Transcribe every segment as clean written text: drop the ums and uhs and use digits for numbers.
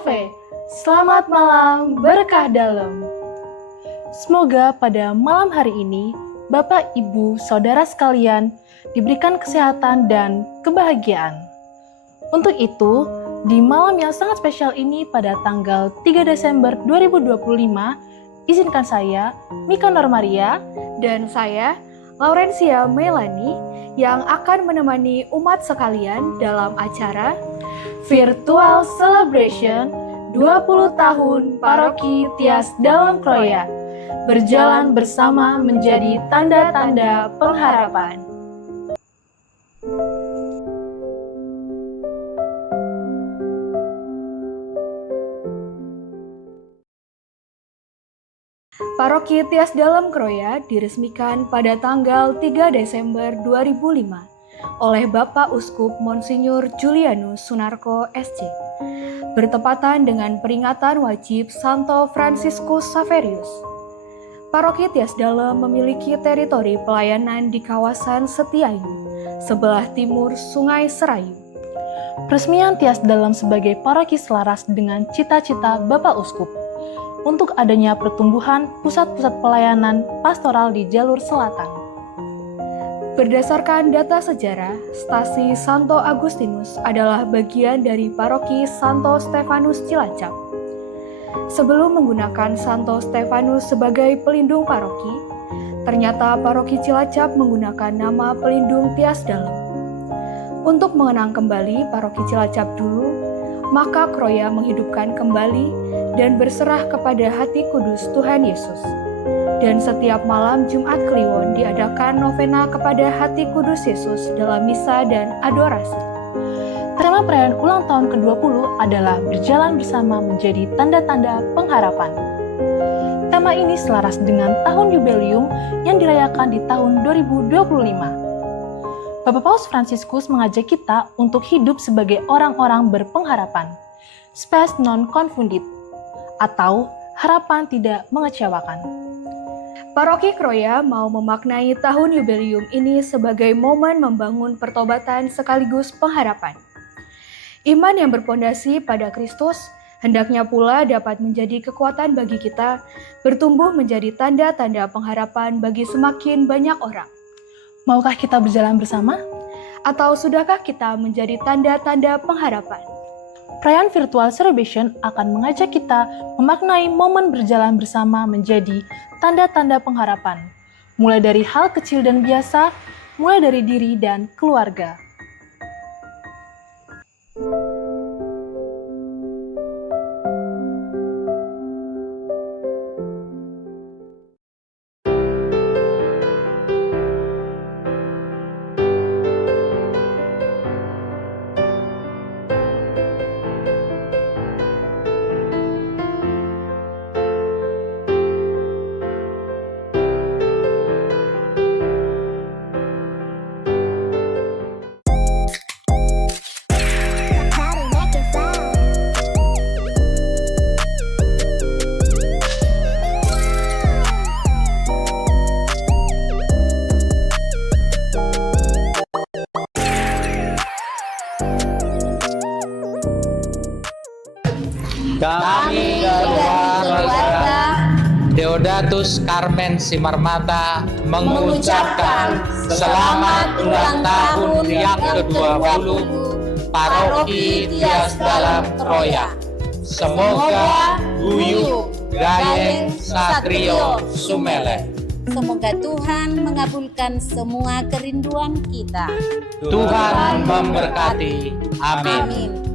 Ove, selamat malam berkah dalam. Semoga pada malam hari ini, Bapak, Ibu, Saudara sekalian diberikan kesehatan dan kebahagiaan. Untuk itu, di malam yang sangat spesial ini pada tanggal 3 Desember 2025, izinkan saya, Mika Normaria, dan saya, Laurencia Melani, yang akan menemani umat sekalian dalam acara Virtual Celebration 20 tahun Paroki Tias Dalam Kroya, berjalan bersama menjadi tanda-tanda pengharapan. Paroki Tias Dalam Kroya diresmikan pada tanggal 3 Desember 2005 oleh Bapak Uskup Monsinyur Julianus Sunarko SC, bertepatan dengan peringatan wajib Santo Fransiskus Xaverius. Paroki Tias Dalam memiliki teritori pelayanan di kawasan Setiayu, sebelah timur Sungai Serayu. Peresmian Tias Dalam sebagai paroki selaras dengan cita-cita Bapak Uskup untuk adanya pertumbuhan pusat-pusat pelayanan pastoral di jalur selatan. Berdasarkan data sejarah, Stasi Santo Agustinus adalah bagian dari paroki Santo Stefanus Cilacap. Sebelum menggunakan Santo Stefanus sebagai pelindung paroki, ternyata paroki Cilacap menggunakan nama pelindung Tias Dalam. Untuk mengenang kembali paroki Cilacap dulu, maka Kroya menghidupkan kembali dan berserah kepada hati kudus Tuhan Yesus. Dan setiap malam Jumat Kliwon diadakan novena kepada hati kudus Yesus dalam misa dan adorasi. Tema perayaan ulang tahun ke-20 adalah berjalan bersama menjadi tanda-tanda pengharapan. Tema ini selaras dengan tahun jubileum yang dirayakan di tahun 2025. Bapak Paus Fransiskus mengajak kita untuk hidup sebagai orang-orang berpengharapan, spes non confundit, atau harapan tidak mengecewakan. Paroki Kroya mau memaknai tahun jubileum ini sebagai momen membangun pertobatan sekaligus pengharapan. Iman yang berpondasi pada Kristus hendaknya pula dapat menjadi kekuatan bagi kita bertumbuh menjadi tanda-tanda pengharapan bagi semakin banyak orang. Maukah kita berjalan bersama? Atau sudahkah kita menjadi tanda-tanda pengharapan? Perayaan Virtual Celebration akan mengajak kita memaknai momen berjalan bersama menjadi tanda-tanda pengharapan, mulai dari hal kecil dan biasa, mulai dari diri dan keluarga. Kami keluarga Deodatus Carmen Simarmata mengucapkan selamat ulang tahun yang ke-20 Paroki Tias Dalam Kroya. Semoga guyup gayeng satrio sumele. Semoga Tuhan mengabulkan semua kerinduan kita. Tuhan memberkati. Amin. Amin.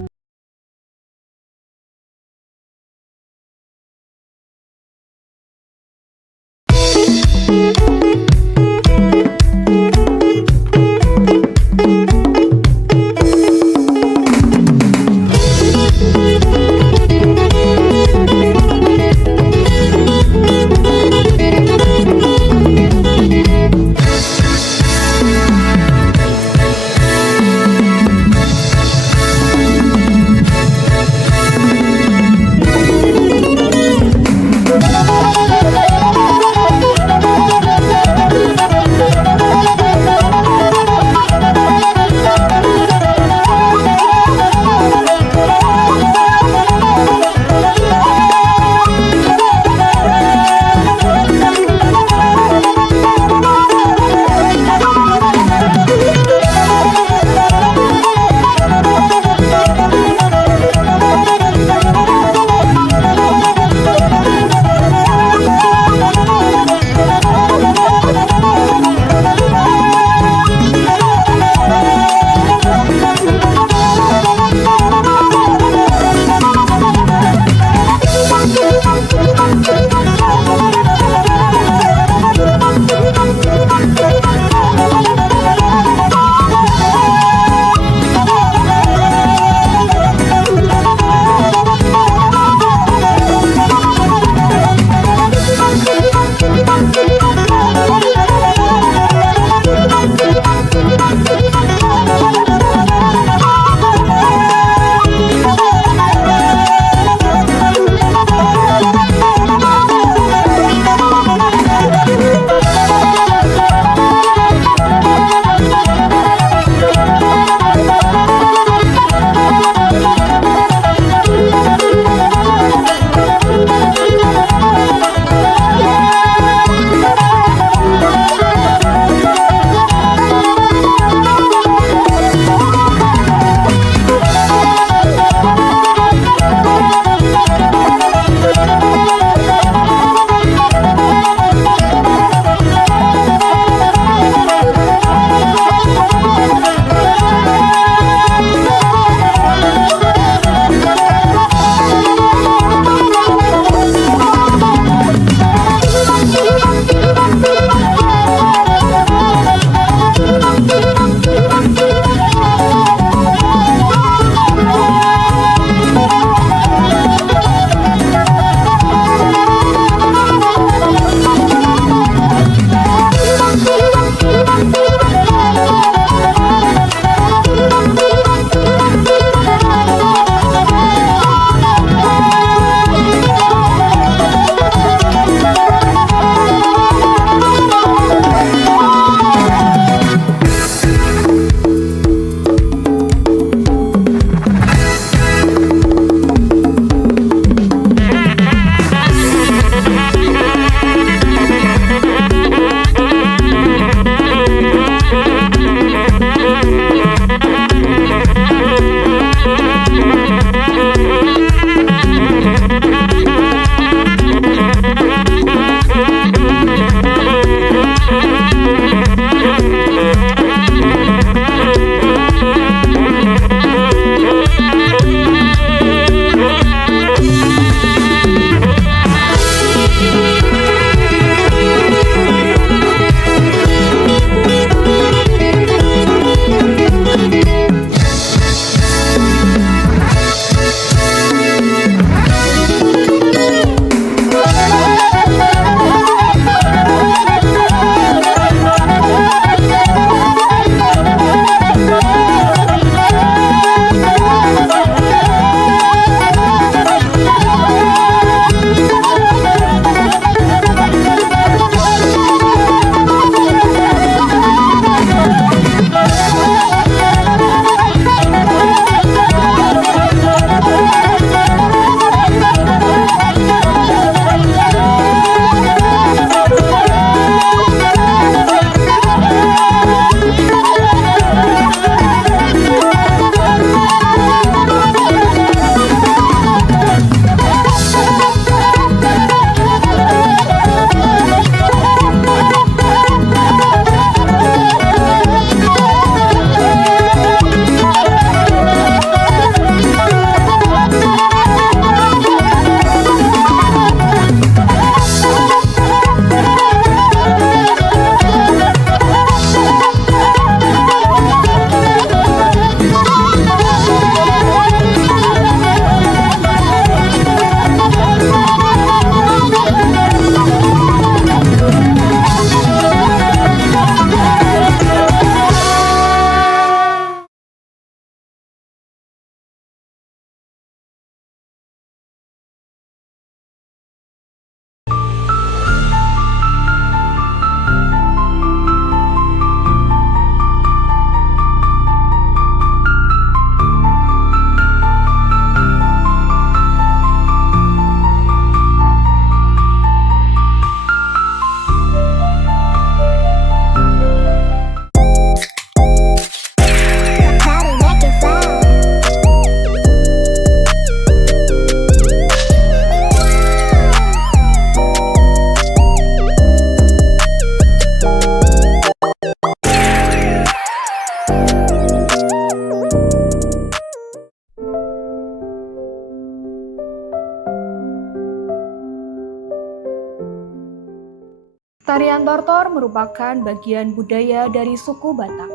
Tarian tortor merupakan bagian budaya dari suku Batak.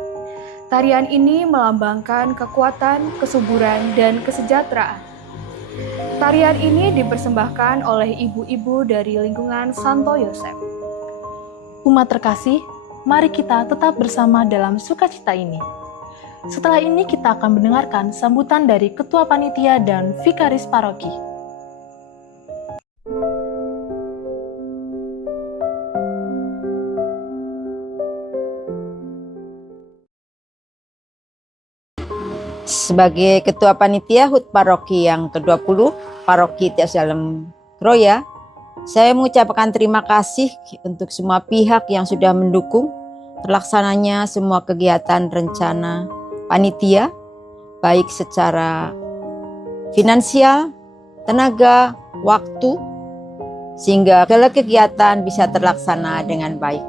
Tarian ini melambangkan kekuatan, kesuburan, dan kesejahteraan. Tarian ini dipersembahkan oleh ibu-ibu dari lingkungan Santo Yosef. Umat terkasih, mari kita tetap bersama dalam sukacita ini. Setelah ini kita akan mendengarkan sambutan dari Ketua Panitia dan Vikaris Paroki. Sebagai Ketua Panitia HUT Paroki yang ke-20, Paroki Tias Dalem Kroya, saya mengucapkan terima kasih untuk semua pihak yang sudah mendukung terlaksananya semua kegiatan rencana panitia, baik secara finansial, tenaga, waktu, sehingga segala kegiatan bisa terlaksana dengan baik.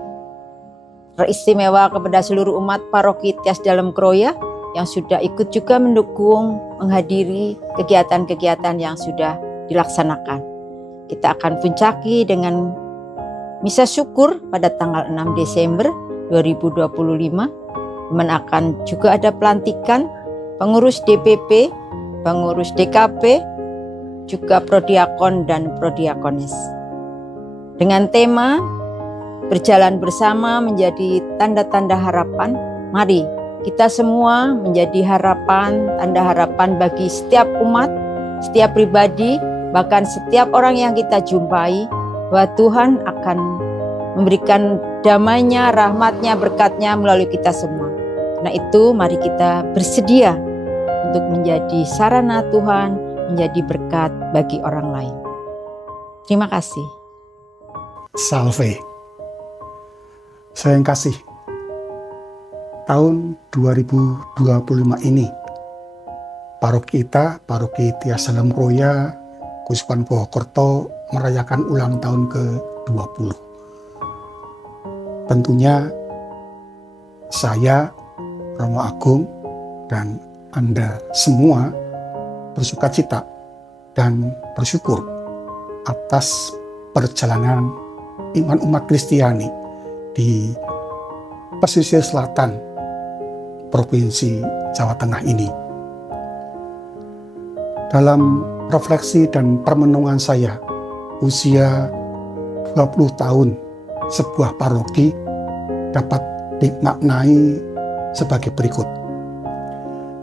Teristimewa kepada seluruh umat Paroki Tias Dalem Kroya yang sudah ikut juga mendukung, menghadiri kegiatan-kegiatan yang sudah dilaksanakan. Kita akan puncaki dengan misa syukur pada tanggal 6 Desember 2025. Kemudian akan juga ada pelantikan pengurus DPP, pengurus DKP, juga prodiakon dan prodiakonis. Dengan tema berjalan bersama menjadi tanda-tanda harapan, mari kita semua menjadi harapan, tanda harapan bagi setiap umat, setiap pribadi, bahkan setiap orang yang kita jumpai, bahwa Tuhan akan memberikan damai-Nya, rahmat-Nya, berkat-Nya melalui kita semua. Karena itu mari kita bersedia untuk menjadi sarana Tuhan, menjadi berkat bagi orang lain. Terima kasih. Salve. Saya yang kasih. Tahun 2025 ini, paroki kita, Paroki Tias Dalem Kroya, Keuskupan Purwokerto merayakan ulang tahun ke-20. Tentunya saya, Romo Agung, dan Anda semua bersukacita dan bersyukur atas perjalanan iman umat Kristiani di pesisir selatan Provinsi Jawa Tengah ini. Dalam refleksi dan permenungan saya, usia 20 tahun sebuah paroki dapat dimaknai sebagai berikut.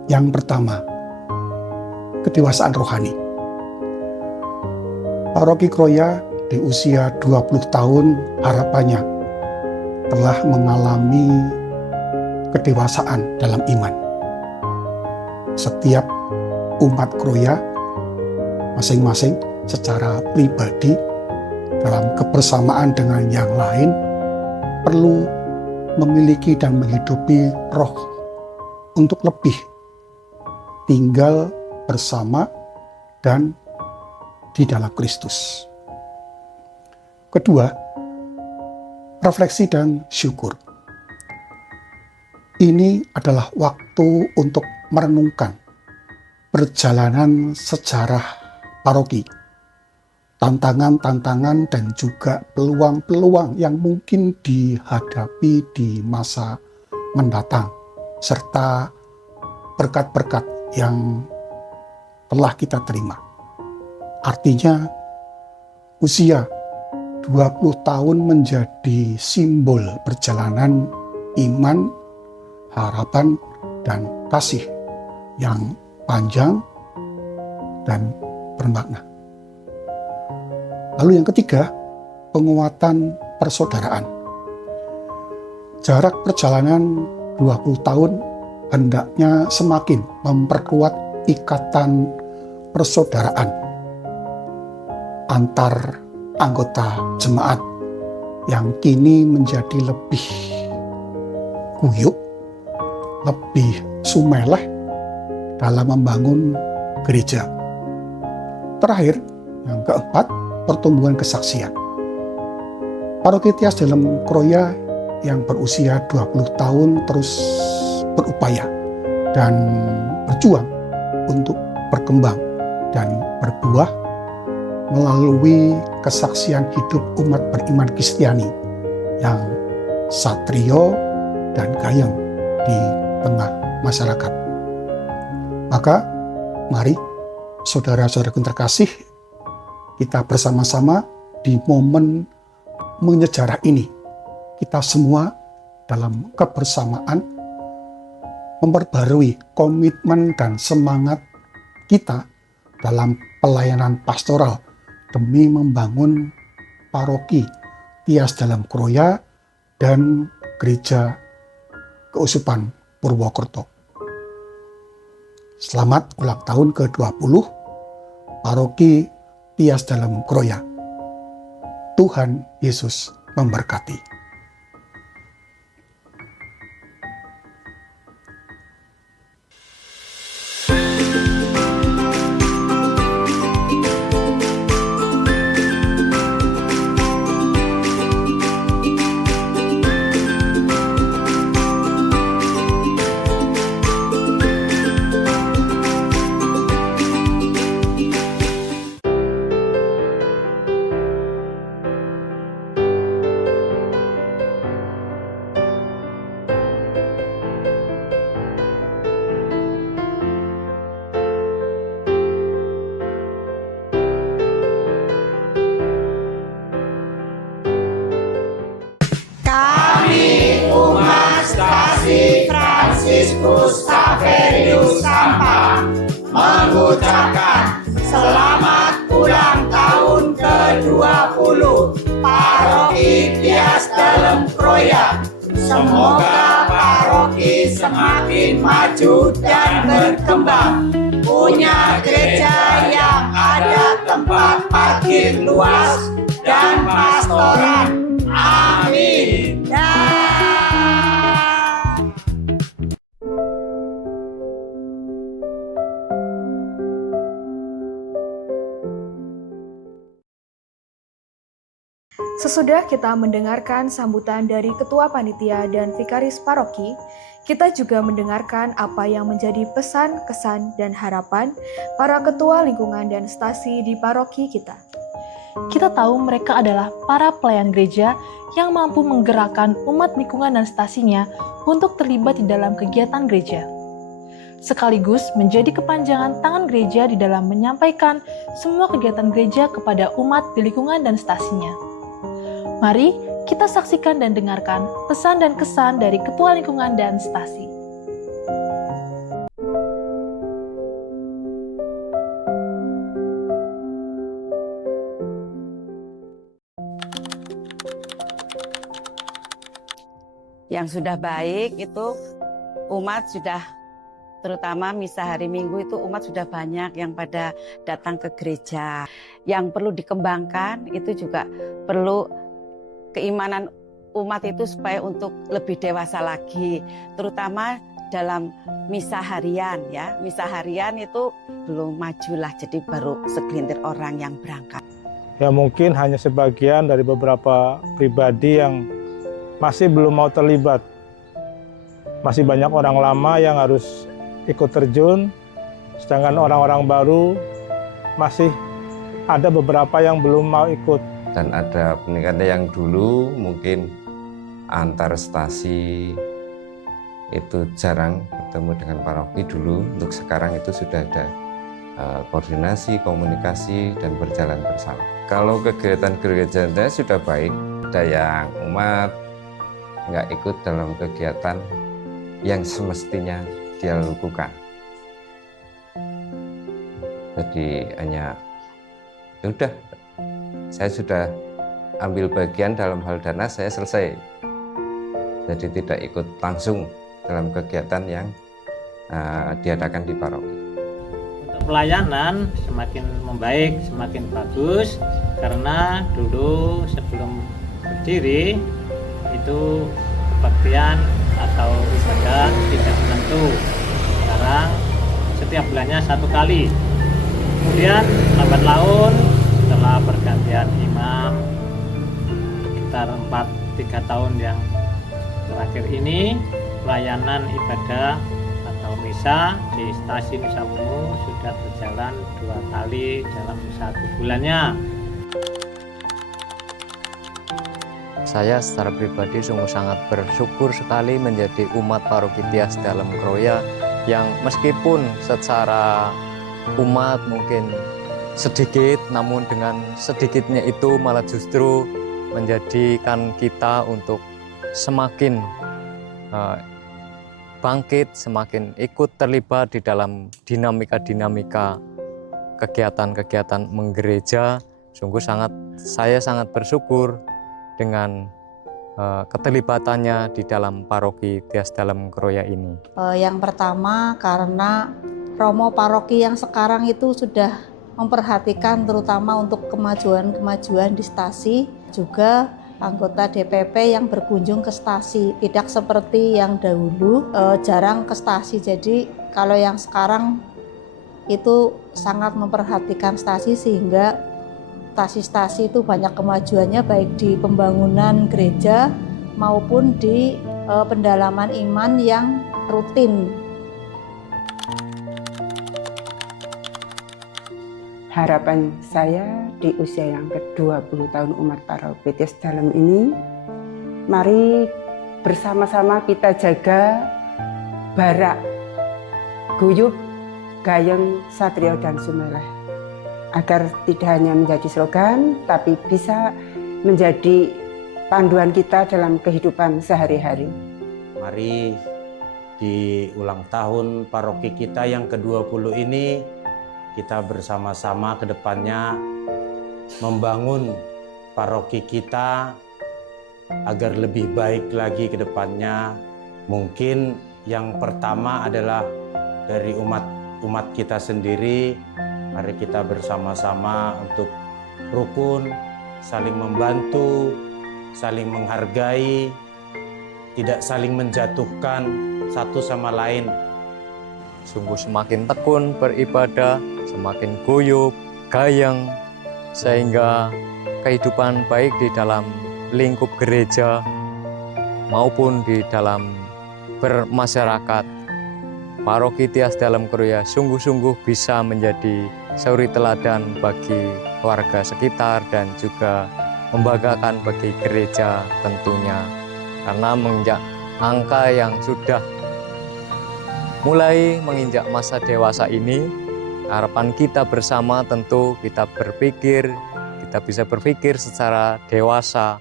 Yang pertama, kedewasaan rohani. Paroki Kroya di usia 20 tahun harapannya telah mengalami kedewasaan dalam iman. Setiap umat Kroya masing-masing secara pribadi dalam kebersamaan dengan yang lain perlu memiliki dan menghidupi roh untuk lebih tinggal bersama dan di dalam Kristus. Kedua, refleksi dan syukur. Ini adalah waktu untuk merenungkan perjalanan sejarah paroki, tantangan-tantangan dan juga peluang-peluang yang mungkin dihadapi di masa mendatang, serta berkat-berkat yang telah kita terima. Artinya, usia 20 tahun menjadi simbol perjalanan iman, harapan, dan kasih yang panjang dan bermakna. Lalu yang ketiga, penguatan persaudaraan. Jarak perjalanan 20 tahun hendaknya semakin memperkuat ikatan persaudaraan antar anggota jemaat yang kini menjadi lebih guyup, lebih sumeleh dalam membangun gereja. Terakhir, yang keempat, pertumbuhan kesaksian. Paroki Tias Dalem Kroya yang berusia 20 tahun terus berupaya dan berjuang untuk berkembang dan berbuah melalui kesaksian hidup umat beriman Kristiani yang satrio dan gayeng di tengah masyarakat. Maka mari saudara-saudaraku terkasih, kita bersama-sama di momen menyejarah ini, kita semua dalam kebersamaan memperbarui komitmen dan semangat kita dalam pelayanan pastoral demi membangun paroki Tias Dalem Kroya dan Gereja Keuskupan Purwokerto. Selamat ulang tahun ke-20 Paroki Tias Dalem Kroya. Tuhan Yesus memberkati. Fransiskus Saverius Sampa mengucapkan selamat ulang tahun ke-20 Paroki Tias Dalem Kroya. Semoga paroki semakin maju dan berkembang, punya gereja yang ada tempat parkir luas dan pastoran. Amin. Sesudah kita mendengarkan sambutan dari Ketua Panitia dan Vikaris Paroki, kita juga mendengarkan apa yang menjadi pesan, kesan, dan harapan para ketua lingkungan dan stasi di paroki kita. Kita tahu mereka adalah para pelayan gereja yang mampu menggerakkan umat lingkungan dan stasinya untuk terlibat di dalam kegiatan gereja. Sekaligus menjadi kepanjangan tangan gereja di dalam menyampaikan semua kegiatan gereja kepada umat di lingkungan dan stasinya. Mari kita saksikan dan dengarkan pesan dan kesan dari Ketua Lingkungan dan Stasi. Yang sudah baik itu umat sudah, terutama misa hari Minggu itu umat sudah banyak yang pada datang ke gereja. Yang perlu dikembangkan itu juga perlu keimanan umat itu supaya untuk lebih dewasa lagi, terutama dalam misa harian ya. Misa harian itu belum majulah, jadi baru segelintir orang yang berangkat. Ya mungkin hanya sebagian dari beberapa pribadi yang masih belum mau terlibat. Masih banyak orang lama yang harus ikut terjun, sedangkan orang-orang baru masih ada beberapa yang belum mau ikut. Dan ada peningkatan yang dulu mungkin antar stasi itu jarang bertemu dengan paroki dulu, untuk sekarang itu sudah ada koordinasi, komunikasi, dan berjalan bersama. Kalau kegiatan gereja sudah baik, ada yang umat nggak ikut dalam kegiatan yang semestinya dia lakukan. Jadi hanya ya udah, saya sudah ambil bagian dalam hal dana, saya selesai. Jadi tidak ikut langsung dalam kegiatan yang diadakan di paroki. Untuk pelayanan semakin membaik, semakin bagus, karena dulu sebelum berdiri itu kebaktian atau ibadah tidak menentu. Sekarang setiap bulannya 1 kali. Kemudian lambat laun setelah pergantian imam sekitar 3 tahun yang terakhir ini, pelayanan ibadah atau misa di stasi Nusa Penyu sudah berjalan 2 kali dalam 1 bulannya. Saya secara pribadi sungguh sangat bersyukur sekali menjadi umat Paroki Tias Dalem Kroya yang meskipun secara umat mungkin sedikit, namun dengan sedikitnya itu malah justru menjadikan kita untuk semakin bangkit, semakin ikut terlibat di dalam dinamika-dinamika kegiatan-kegiatan menggereja. Sungguh saya sangat bersyukur dengan keterlibatannya di dalam Paroki Tias Dalem Kroya ini. Yang pertama karena Romo Paroki yang sekarang itu sudah memperhatikan terutama untuk kemajuan-kemajuan di stasi, juga anggota DPP yang berkunjung ke stasi, tidak seperti yang dahulu jarang ke stasi. Jadi kalau yang sekarang itu sangat memperhatikan stasi sehingga stasi-stasi itu banyak kemajuannya baik di pembangunan gereja maupun di pendalaman iman yang rutin. Harapan saya di usia yang ke-20 tahun umat Paroki Tias Dalem ini, mari bersama-sama kita jaga barak, guyub, gayeng, satrio, dan sumeleh. Agar tidak hanya menjadi slogan, tapi bisa menjadi panduan kita dalam kehidupan sehari-hari. Mari di ulang tahun paroki kita yang ke-20 ini, kita bersama-sama ke depannya membangun paroki kita agar lebih baik lagi ke depannya. Mungkin yang pertama adalah dari umat kita sendiri. Mari kita bersama-sama untuk rukun, saling membantu, saling menghargai, tidak saling menjatuhkan satu sama lain. Sungguh semakin tekun beribadah, semakin guyub, gayeng, sehingga kehidupan baik di dalam lingkup gereja maupun di dalam bermasyarakat, Paroki Tias Dalem Kroya sungguh-sungguh bisa menjadi suri teladan bagi warga sekitar dan juga membanggakan bagi gereja tentunya. Karena menginjak angka yang sudah mulai menginjak masa dewasa ini, harapan kita bersama tentu kita bisa berpikir secara dewasa,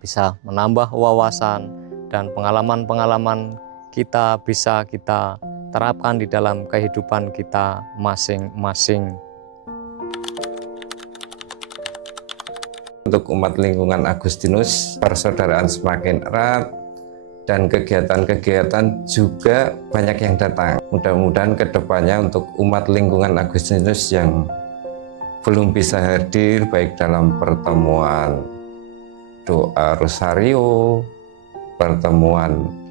bisa menambah wawasan dan pengalaman-pengalaman kita bisa kita terapkan di dalam kehidupan kita masing-masing. Untuk umat lingkungan Agustinus, persaudaraan semakin erat dan kegiatan-kegiatan juga banyak yang datang. Mudah-mudahan kedepannya untuk umat lingkungan Agustinus yang belum bisa hadir baik dalam pertemuan doa rosario, pertemuan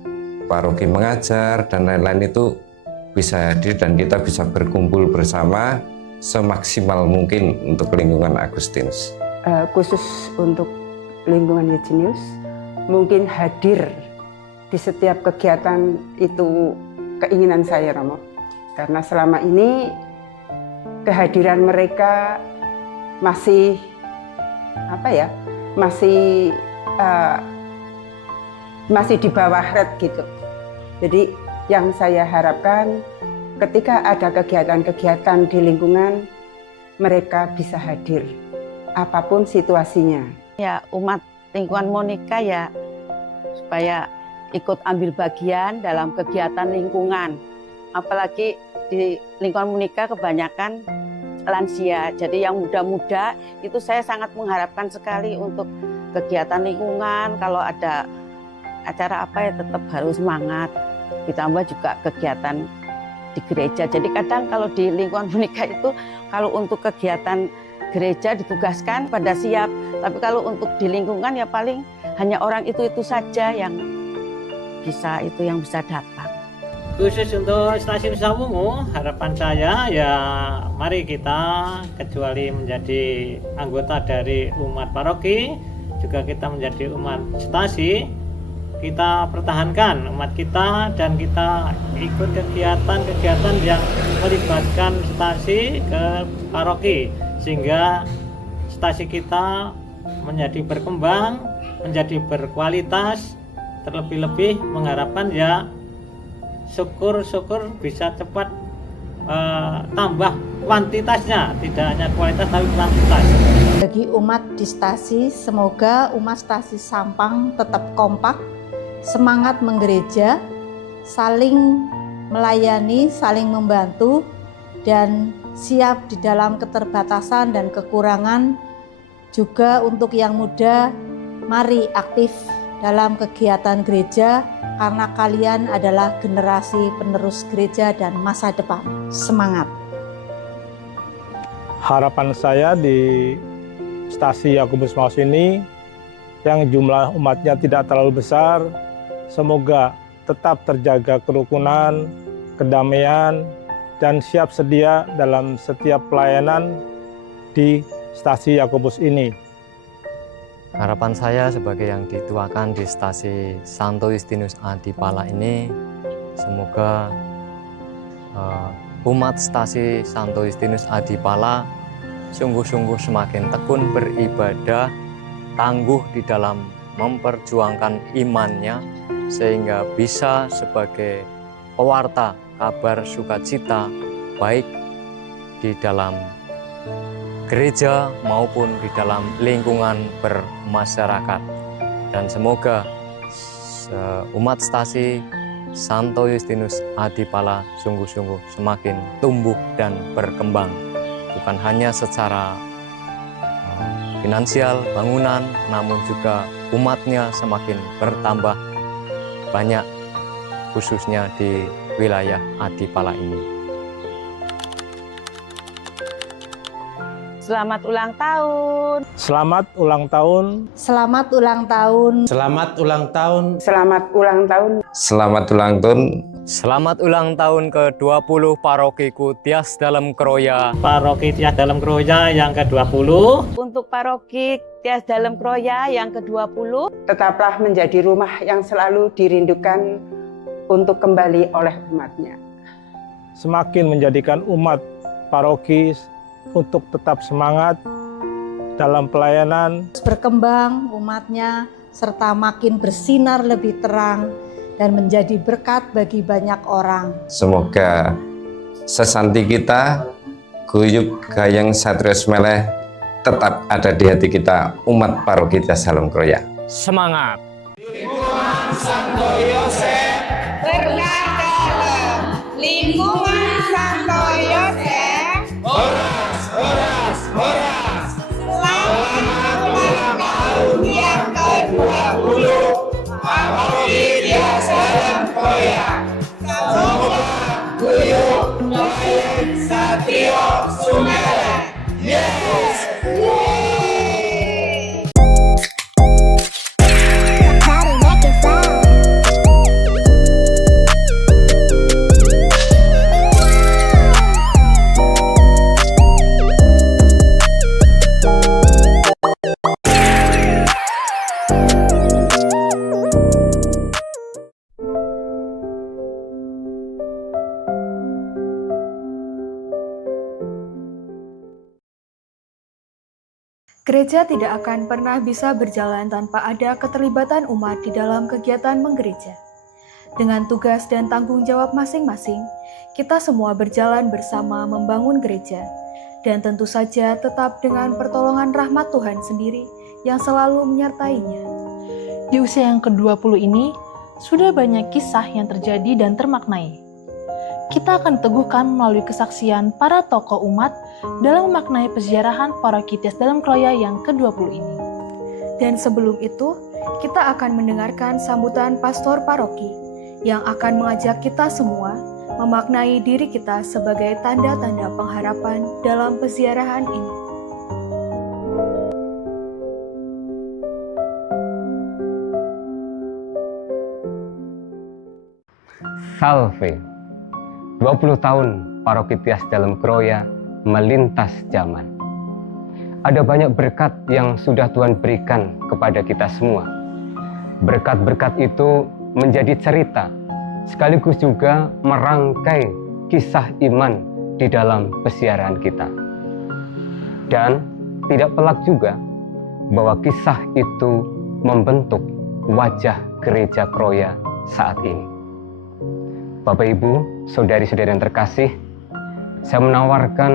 paroki mengajar, dan lain-lain itu bisa hadir dan kita bisa berkumpul bersama semaksimal mungkin untuk lingkungan Agustinus. Khusus untuk lingkungan Yejenius, mungkin hadir di setiap kegiatan itu keinginan saya, Romo. Karena selama ini kehadiran mereka masih masih di bawah red gitu. Jadi yang saya harapkan ketika ada kegiatan-kegiatan di lingkungan, mereka bisa hadir apapun situasinya. Ya, umat lingkungan Monika ya supaya ikut ambil bagian dalam kegiatan lingkungan. Apalagi di lingkungan Monika kebanyakan lansia. Jadi yang muda-muda itu saya sangat mengharapkan sekali untuk kegiatan lingkungan. Kalau ada acara apa ya tetap harus semangat. Ditambah juga kegiatan di gereja. Jadi kadang kalau di lingkungan Monika itu kalau untuk kegiatan gereja ditugaskan pada siap. Tapi kalau untuk di lingkungan ya paling hanya orang itu saja yang bisa datang. Khusus untuk Stasiun Sawungu, harapan saya ya mari kita kecuali menjadi anggota dari umat paroki, juga kita menjadi umat stasi, kita pertahankan umat kita dan kita ikut kegiatan-kegiatan yang melibatkan stasi ke paroki sehingga stasi kita menjadi berkembang menjadi berkualitas, terlebih-lebih mengharapkan ya syukur-syukur bisa cepat tambah kuantitasnya, tidak hanya kualitas tapi kuantitas. Bagi umat di Stasi, semoga umat Stasi Sampang tetap kompak, semangat menggereja, saling melayani, saling membantu, dan siap di dalam keterbatasan dan kekurangan. Juga untuk yang muda, mari aktif dalam kegiatan gereja, karena kalian adalah generasi penerus gereja dan masa depan. Semangat! Harapan saya di Stasi Yakobus Maus ini, yang jumlah umatnya tidak terlalu besar, semoga tetap terjaga kerukunan, kedamaian, dan siap sedia dalam setiap pelayanan di Stasi Yakobus ini. Harapan saya sebagai yang dituakan di Stasi Santo Justinus Adipala ini, semoga umat Stasi Santo Justinus Adipala sungguh-sungguh semakin tekun beribadah, tangguh di dalam memperjuangkan imannya, sehingga bisa sebagai pewarta kabar sukacita baik di dalam gereja maupun di dalam lingkungan bermasyarakat. Dan semoga umat Stasi Santo Justinus Adipala sungguh-sungguh semakin tumbuh dan berkembang, bukan hanya secara finansial, bangunan, namun juga umatnya semakin bertambah banyak, khususnya di wilayah Adipala ini. Selamat ulang tahun. Selamat ulang tahun. Selamat ulang tahun. Selamat ulang tahun. Selamat ulang tahun. Selamat ulang tahun. Selamat ulang tahun ke-20 Parokiku Tias Dalem Kroya. Paroki Tias Dalem Kroya yang ke-20. Untuk Paroki Tias Dalem Kroya yang ke-20. Tetaplah menjadi rumah yang selalu dirindukan untuk kembali oleh umatnya. Semakin menjadikan umat paroki untuk tetap semangat dalam pelayanan, berkembang umatnya, serta makin bersinar lebih terang dan menjadi berkat bagi banyak orang. Semoga sesanti kita, guyub gayeng satrios meleh, tetap ada di hati kita, umat Paroki Tias Dalem Kroya. Semangat! Lingkungan Santo Yosef berkat dalam lingkungan Santo Yosef. Horas, horas, horas. Selamat ulang tahun yang ke-20 Paroki Tias Dalem Kroya. Semoga guyub gayeng satrios meleh. Yes! Gereja tidak akan pernah bisa berjalan tanpa ada keterlibatan umat di dalam kegiatan menggereja. Dengan tugas dan tanggung jawab masing-masing, kita semua berjalan bersama membangun gereja, dan tentu saja tetap dengan pertolongan rahmat Tuhan sendiri yang selalu menyertainya. Di usia yang ke-20 ini, sudah banyak kisah yang terjadi dan termaknai. Kita akan teguhkan melalui kesaksian para tokoh umat dalam memaknai peziarahan Paroki Tias Dalem Kroya yang ke-20 ini. Dan sebelum itu, kita akan mendengarkan sambutan pastor paroki yang akan mengajak kita semua memaknai diri kita sebagai tanda-tanda pengharapan dalam peziarahan ini. Salve, 20 tahun Paroki Tias Dalem Kroya melintas zaman. Ada banyak berkat yang sudah Tuhan berikan kepada kita semua. Berkat-berkat itu menjadi cerita, sekaligus juga merangkai kisah iman di dalam pesiaran kita. Dan tidak pelak juga bahwa kisah itu membentuk wajah gereja Kroya saat ini. Bapak Ibu, saudari-saudari yang terkasih, saya menawarkan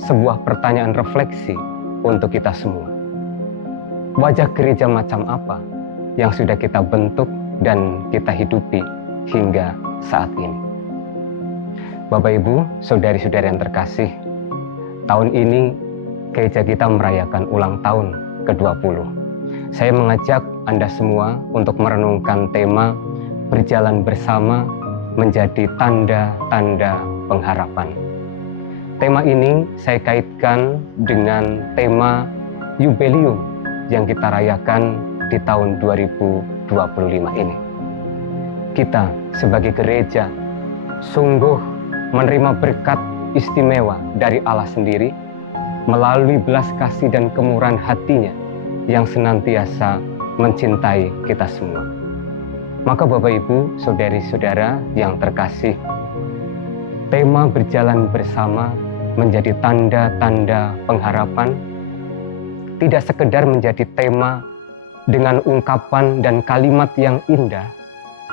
sebuah pertanyaan refleksi untuk kita semua. Wajah gereja macam apa yang sudah kita bentuk dan kita hidupi hingga saat ini? Bapak Ibu, saudari-saudari yang terkasih, tahun ini gereja kita merayakan ulang tahun ke-20. Saya mengajak Anda semua untuk merenungkan tema berjalan bersama menjadi tanda-tanda pengharapan. Tema ini saya kaitkan dengan tema Yubelium yang kita rayakan di tahun 2025 ini. Kita sebagai gereja sungguh menerima berkat istimewa dari Allah sendiri melalui belas kasih dan kemurahan hatinya yang senantiasa mencintai kita semua. Maka Bapak Ibu, saudari-saudara yang terkasih, tema berjalan bersama menjadi tanda-tanda pengharapan tidak sekedar menjadi tema dengan ungkapan dan kalimat yang indah,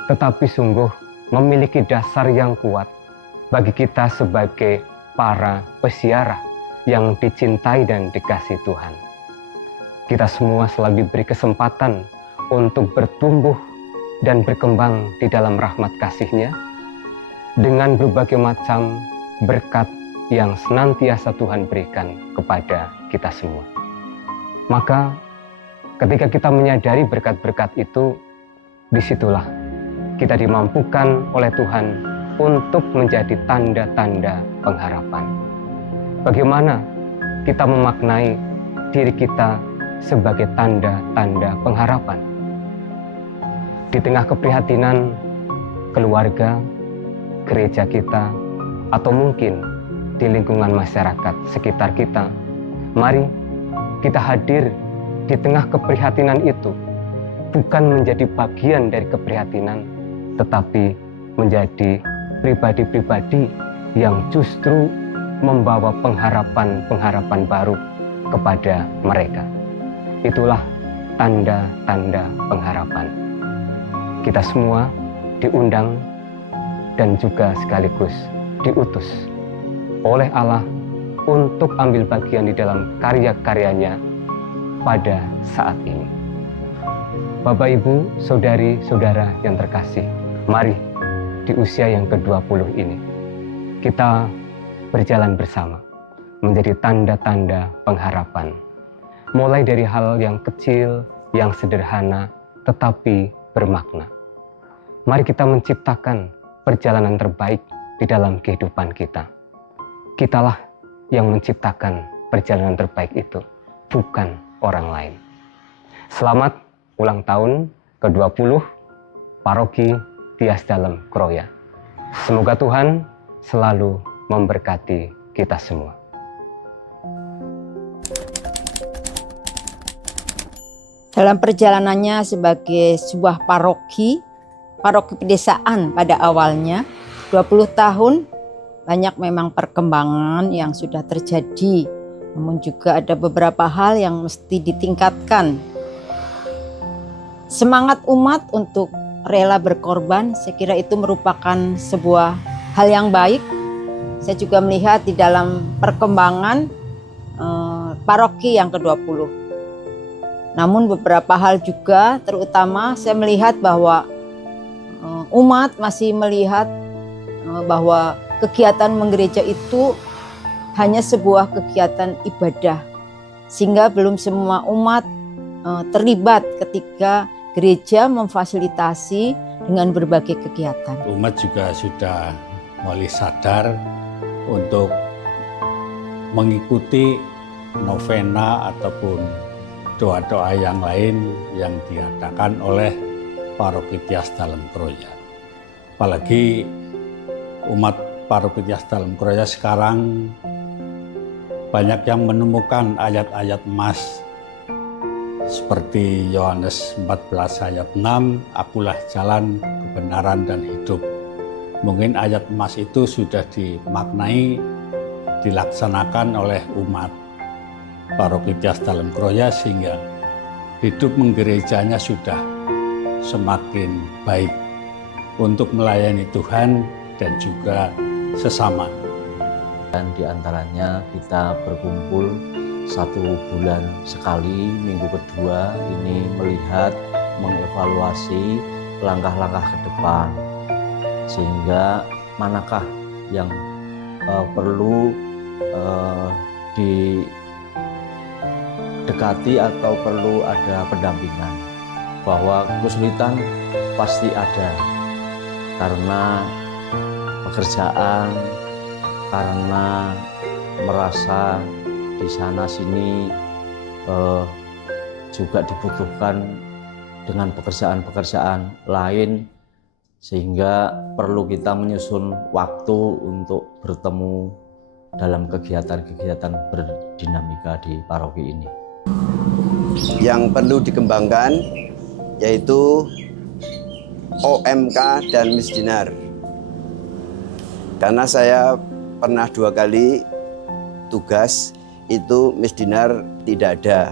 tetapi sungguh memiliki dasar yang kuat bagi kita sebagai para peziarah yang dicintai dan dikasihi Tuhan. Kita semua selalu diberi kesempatan untuk bertumbuh dan berkembang di dalam rahmat kasih-Nya dengan berbagai macam berkat yang senantiasa Tuhan berikan kepada kita semua. Maka ketika kita menyadari berkat-berkat itu, disitulah kita dimampukan oleh Tuhan untuk menjadi tanda-tanda pengharapan. Bagaimana kita memaknai diri kita sebagai tanda-tanda pengharapan? Di tengah keprihatinan keluarga, gereja kita, atau mungkin di lingkungan masyarakat sekitar kita, mari kita hadir di tengah keprihatinan itu, bukan menjadi bagian dari keprihatinan, tetapi menjadi pribadi-pribadi yang justru membawa pengharapan-pengharapan baru kepada mereka. Itulah tanda-tanda pengharapan. Kita semua diundang dan juga sekaligus diutus oleh Allah untuk ambil bagian di dalam karya-karyanya pada saat ini. Bapak, Ibu, saudari-saudara yang terkasih, mari di usia yang ke-20 ini kita berjalan bersama menjadi tanda-tanda pengharapan. Mulai dari hal yang kecil, yang sederhana, tetapi bermakna. Mari kita menciptakan perjalanan terbaik di dalam kehidupan kita. Kitalah yang menciptakan perjalanan terbaik itu, bukan orang lain. Selamat ulang tahun ke-20 Paroki Tias Dalem Kroya. Semoga Tuhan selalu memberkati kita semua. Dalam perjalanannya sebagai sebuah paroki pedesaan pada awalnya, 20 tahun, banyak memang perkembangan yang sudah terjadi. Namun juga ada beberapa hal yang mesti ditingkatkan. Semangat umat untuk rela berkorban, saya kira itu merupakan sebuah hal yang baik. Saya juga melihat di dalam perkembangan paroki yang ke-20. Namun beberapa hal juga, terutama saya melihat bahwa umat masih melihat bahwa kegiatan menggereja itu hanya sebuah kegiatan ibadah. Sehingga belum semua umat terlibat ketika gereja memfasilitasi dengan berbagai kegiatan. Umat juga sudah mulai sadar untuk mengikuti novena ataupun doa-doa yang lain yang diadakan oleh Paroki Tias Dalem Kroya. Apalagi umat Paroki Tias Dalem Kroya sekarang banyak yang menemukan ayat-ayat emas seperti Yohanes 14 ayat 6, akulah jalan, kebenaran, dan hidup. Mungkin ayat emas itu sudah dimaknai, dilaksanakan oleh umat Paroki Tias Dalem Kroya, sehingga hidup menggerejanya sudah semakin baik untuk melayani Tuhan dan juga sesama. Dan diantaranya kita berkumpul 1 bulan sekali, minggu kedua ini melihat, mengevaluasi langkah-langkah ke depan, sehingga manakah yang perlu didekati atau perlu ada pendampingan. Bahwa kesulitan pasti ada karena pekerjaan, karena merasa di sana sini juga dibutuhkan dengan pekerjaan-pekerjaan lain, sehingga perlu kita menyusun waktu untuk bertemu dalam kegiatan-kegiatan berdinamika di paroki ini. Yang perlu dikembangkan yaitu OMK dan Misdinar. Karena saya pernah 2 kali tugas, itu Misdinar tidak ada.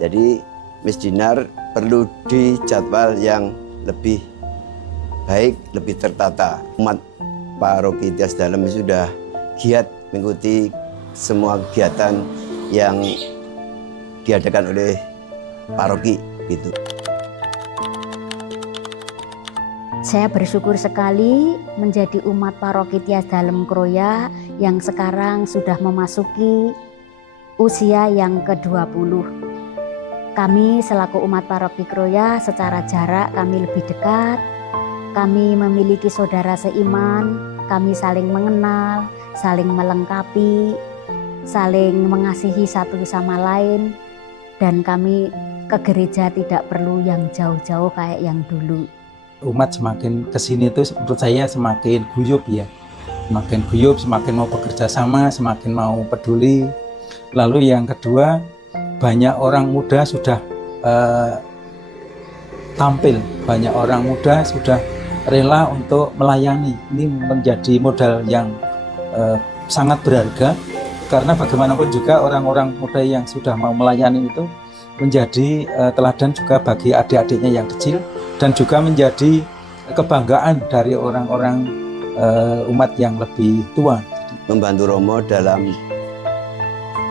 Jadi Misdinar perlu dijadwal yang lebih baik, lebih tertata. Umat paroki Tias Dalem sudah giat mengikuti semua kegiatan yang diadakan oleh paroki gitu. Saya bersyukur sekali menjadi umat paroki Tias Dalem Kroya yang sekarang sudah memasuki usia yang ke-20. Kami selaku umat paroki Kroya secara jarak kami lebih dekat. Kami memiliki saudara seiman, kami saling mengenal, saling melengkapi, saling mengasihi satu sama lain, dan kami ke gereja tidak perlu yang jauh-jauh kayak yang dulu. Umat semakin kesini itu menurut saya semakin guyup ya, semakin guyup, semakin mau bekerja sama, semakin mau peduli. Lalu yang kedua, banyak orang muda sudah tampil, banyak orang muda sudah rela untuk melayani. Ini menjadi modal yang sangat berharga, karena bagaimanapun juga orang-orang muda yang sudah mau melayani itu menjadi teladan juga bagi adik-adiknya yang kecil, dan juga menjadi kebanggaan dari orang-orang umat yang lebih tua. Membantu Romo dalam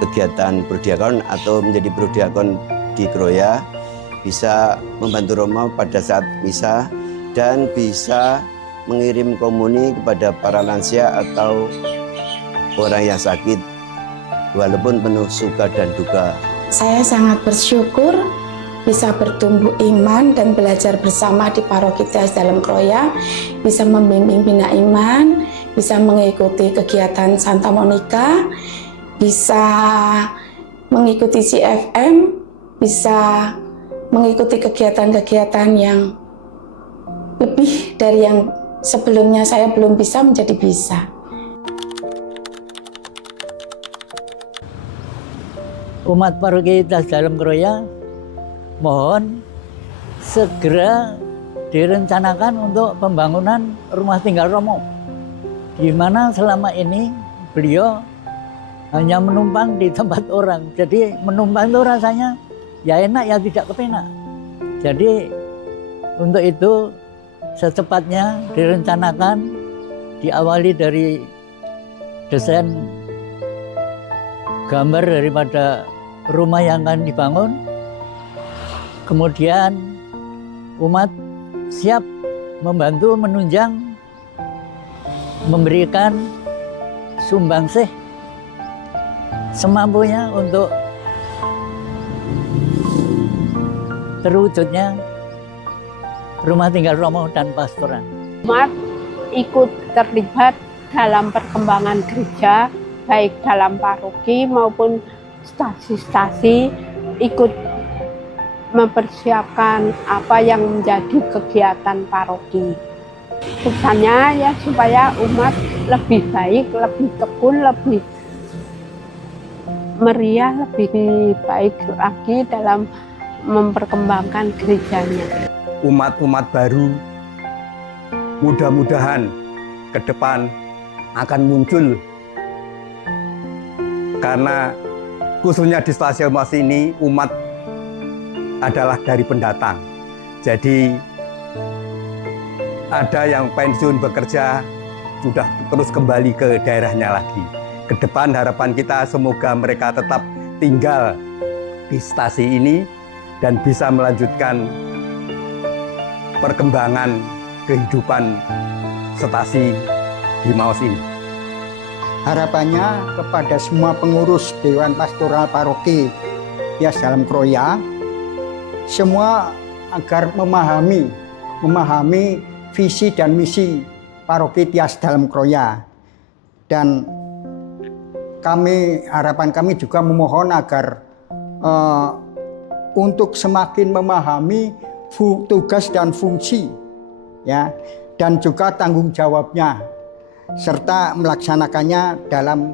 kegiatan prodiakon atau menjadi prodiakon di Kroya, bisa membantu Romo pada saat misa dan bisa mengirim komuni kepada para lansia atau orang yang sakit, walaupun penuh suka dan duka. Saya sangat bersyukur bisa bertumbuh iman dan belajar bersama di paroki Tias Dalem Kroya, bisa membimbing bina iman, bisa mengikuti kegiatan Santa Monica, bisa mengikuti CFM, bisa mengikuti kegiatan-kegiatan yang lebih dari yang sebelumnya saya belum bisa menjadi bisa. Umat paroki Tias Dalem Kroya mohon segera direncanakan untuk pembangunan rumah tinggal Romo, di mana selama ini beliau hanya menumpang di tempat orang. Jadi menumpang itu rasanya ya enak ya tidak kepenak. Jadi untuk itu secepatnya direncanakan, diawali dari desain gambar daripada rumah yang akan dibangun. Kemudian umat siap membantu menunjang, memberikan sumbangsih semampunya untuk terwujudnya rumah tinggal Romo dan pastoran. Umat ikut terlibat dalam perkembangan gereja, baik dalam paroki maupun stasi-stasi, ikut mempersiapkan apa yang menjadi kegiatan paroki. Tujuannya ya supaya umat lebih baik, lebih tekun, lebih meriah, lebih baik lagi dalam memperkembangkan gerejanya. Umat-umat baru mudah-mudahan ke depan akan muncul, karena khususnya di stasiun Mas ini umat adalah dari pendatang. Jadi ada yang pensiun bekerja sudah terus kembali ke daerahnya lagi. Ke depan harapan kita semoga mereka tetap tinggal di stasi ini dan bisa melanjutkan perkembangan kehidupan stasi di Maos ini. Harapannya kepada semua pengurus Dewan Pastoral Paroki Tias Dalem Kroya, semua agar memahami visi dan misi Paroki Tias Dalem Kroya. Dan harapan kami juga memohon agar untuk semakin memahami tugas dan fungsi, ya, dan juga tanggung jawabnya, serta melaksanakannya dalam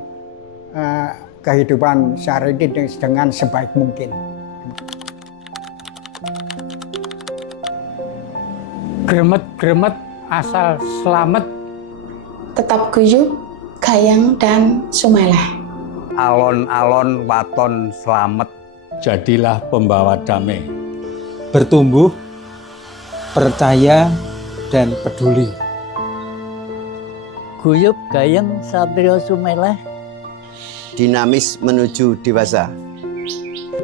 kehidupan sehari-hari dengan sebaik mungkin. Gremet-gremet asal selamat. Tetap guyub, gayeng, dan sumeleh. Alon-alon waton selamat. Jadilah pembawa damai. Bertumbuh, percaya, dan peduli. Guyub, gayeng, satrio sumeleh. Dinamis menuju dewasa.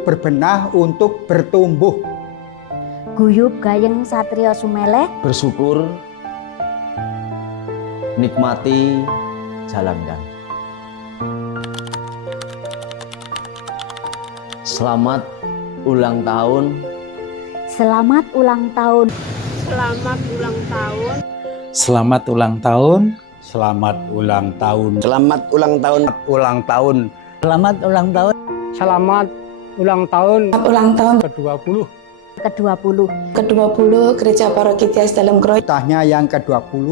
Berbenah untuk bertumbuh. Guyub, gayeng, satrio sumeleh. Bersyukur, nikmati, jalankan. Selamat ulang tahun. Selamat ulang tahun. Selamat ulang tahun. Selamat ulang tahun. Selamat ulang tahun. Selamat ulang tahun. Ulang tahun. Selamat ulang tahun. Selamat ulang tahun. Ulang tahun ke-20. Ke-20. Ke-20 Gereja Paroki Tias Dalem Kroya. Tahnya yang ke-20.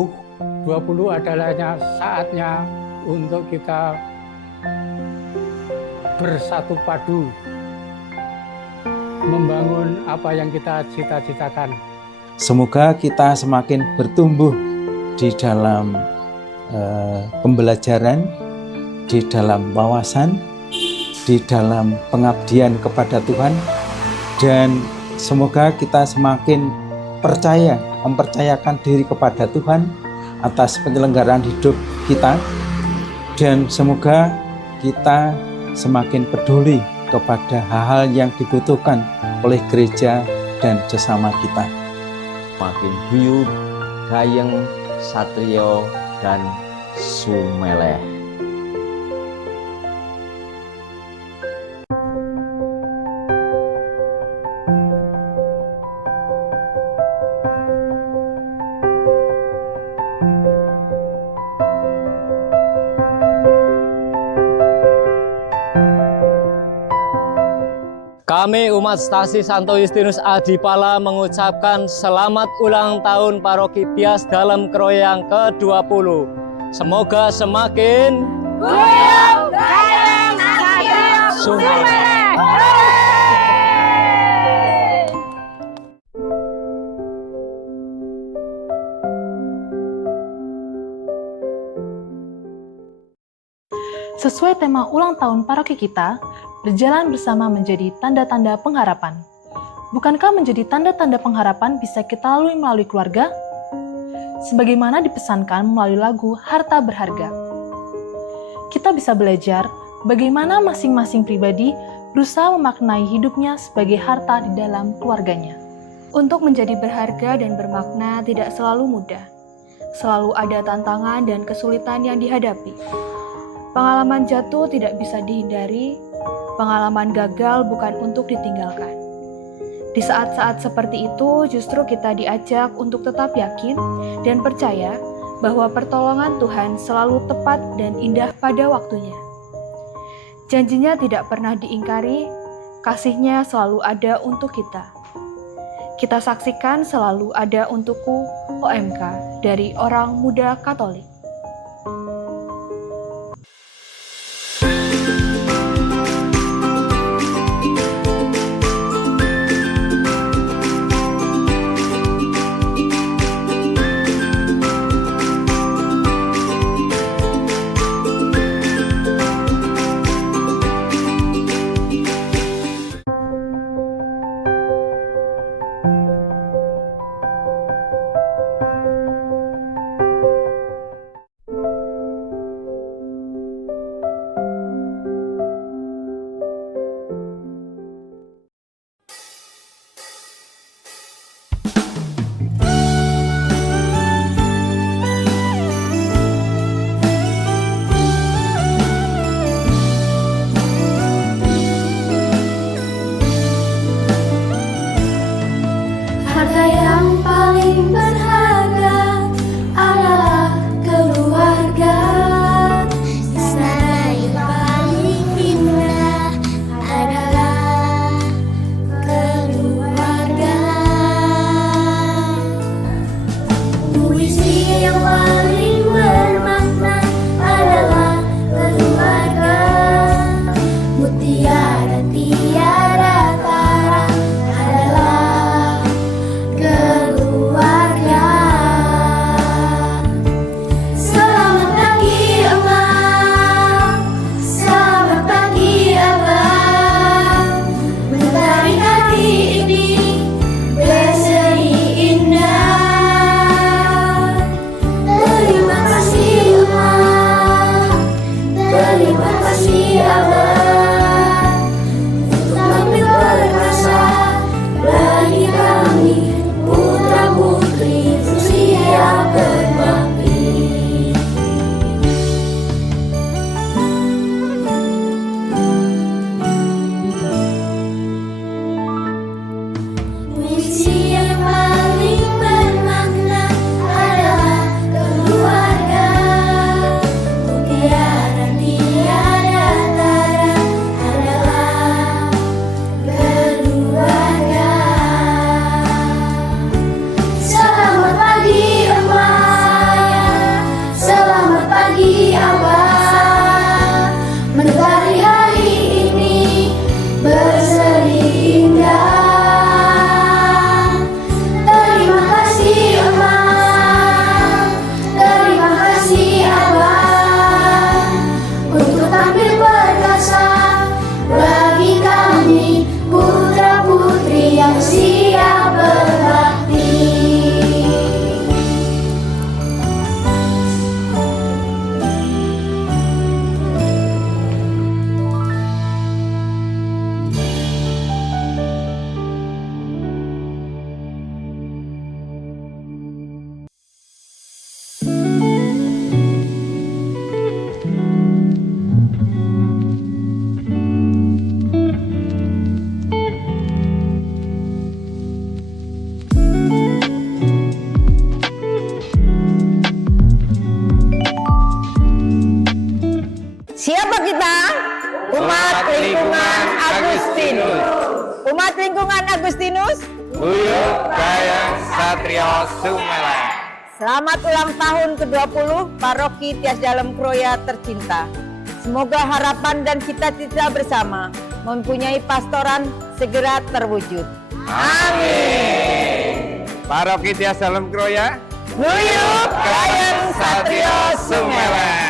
20 adalah saatnya untuk kita bersatu padu membangun apa yang kita cita-citakan. Semoga kita semakin bertumbuh di dalam pembelajaran, di dalam wawasan, di dalam pengabdian kepada Tuhan, dan semoga kita semakin mempercayakan diri kepada Tuhan atas penyelenggaraan hidup kita, dan semoga kita semakin peduli kepada hal-hal yang dibutuhkan oleh gereja dan sesama kita. Makin guyub, gayeng, satrio, dan sumeleh. Kami umat Stasi Santo Justinus Adipala mengucapkan selamat ulang tahun Paroki Tias Dalem Kroya yang ke-20. Semoga semakin guyub, gayeng, satrio, sumeleh. Sesuai tema ulang tahun paroki kita, berjalan bersama menjadi tanda-tanda pengharapan. Bukankah menjadi tanda-tanda pengharapan bisa kita lalui melalui keluarga? Sebagaimana dipesankan melalui lagu Harta Berharga. Kita bisa belajar bagaimana masing-masing pribadi berusaha memaknai hidupnya sebagai harta di dalam keluarganya. Untuk menjadi berharga dan bermakna tidak selalu mudah. Selalu ada tantangan dan kesulitan yang dihadapi. Pengalaman jatuh tidak bisa dihindari, pengalaman gagal bukan untuk ditinggalkan. Di saat-saat seperti itu justru kita diajak untuk tetap yakin dan percaya bahwa pertolongan Tuhan selalu tepat dan indah pada waktunya. Janjinya tidak pernah diingkari, kasih-Nya selalu ada untuk kita. Kita saksikan selalu ada untukku OMK dari Orang Muda Katolik. yang paling bermakna adalah keluarga. Mutiara tiada tara adalah keluarga. Selamat pagi Abang, selamat pagi Abang. Mentari hati ini berseri indah. Terima kasih Abang, terima kasih Abang, untuk tampil perkasa bagi kami putra putri siap berbakti. Puisi yang paling bermakna adalah keluarga. Mutiara tiada tara adalah keluarga. Selamat pagi Abang, selamat pagi Abang. Mentari hari ini berseri indah. Terima kasih Abang, terima kasih Abang, untuk tampil perkasa bagi kami putra putri yang siap berbakti. Siapa kita? Umat lingkungan Agustinus. Umat lingkungan Agustinus, Buyut Gayeng Satrio Sumeleng. selamat ulang tahun ke-20 Paroki Tias Dalem Kroya tercinta. Semoga harapan dan cita-cita bersama mempunyai pastoran segera terwujud. Amin. Paroki Tias Dalem Kroya, Buyut Gayeng Satrio Sumeleng.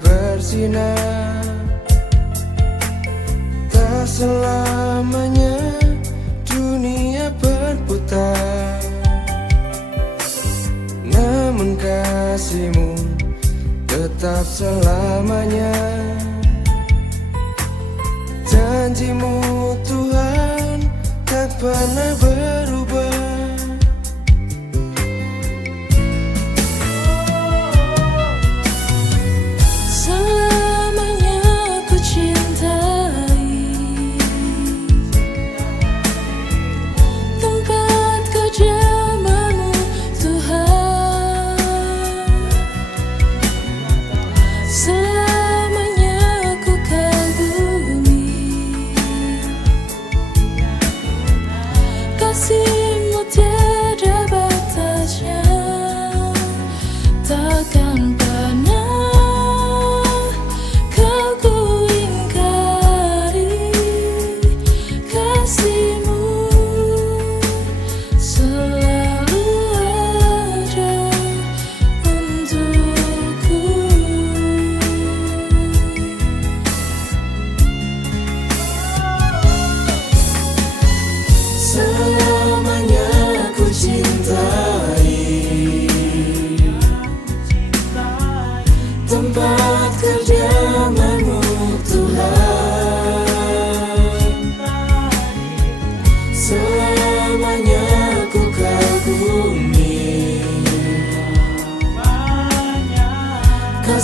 bersinar. Tak selamanya dunia berputar.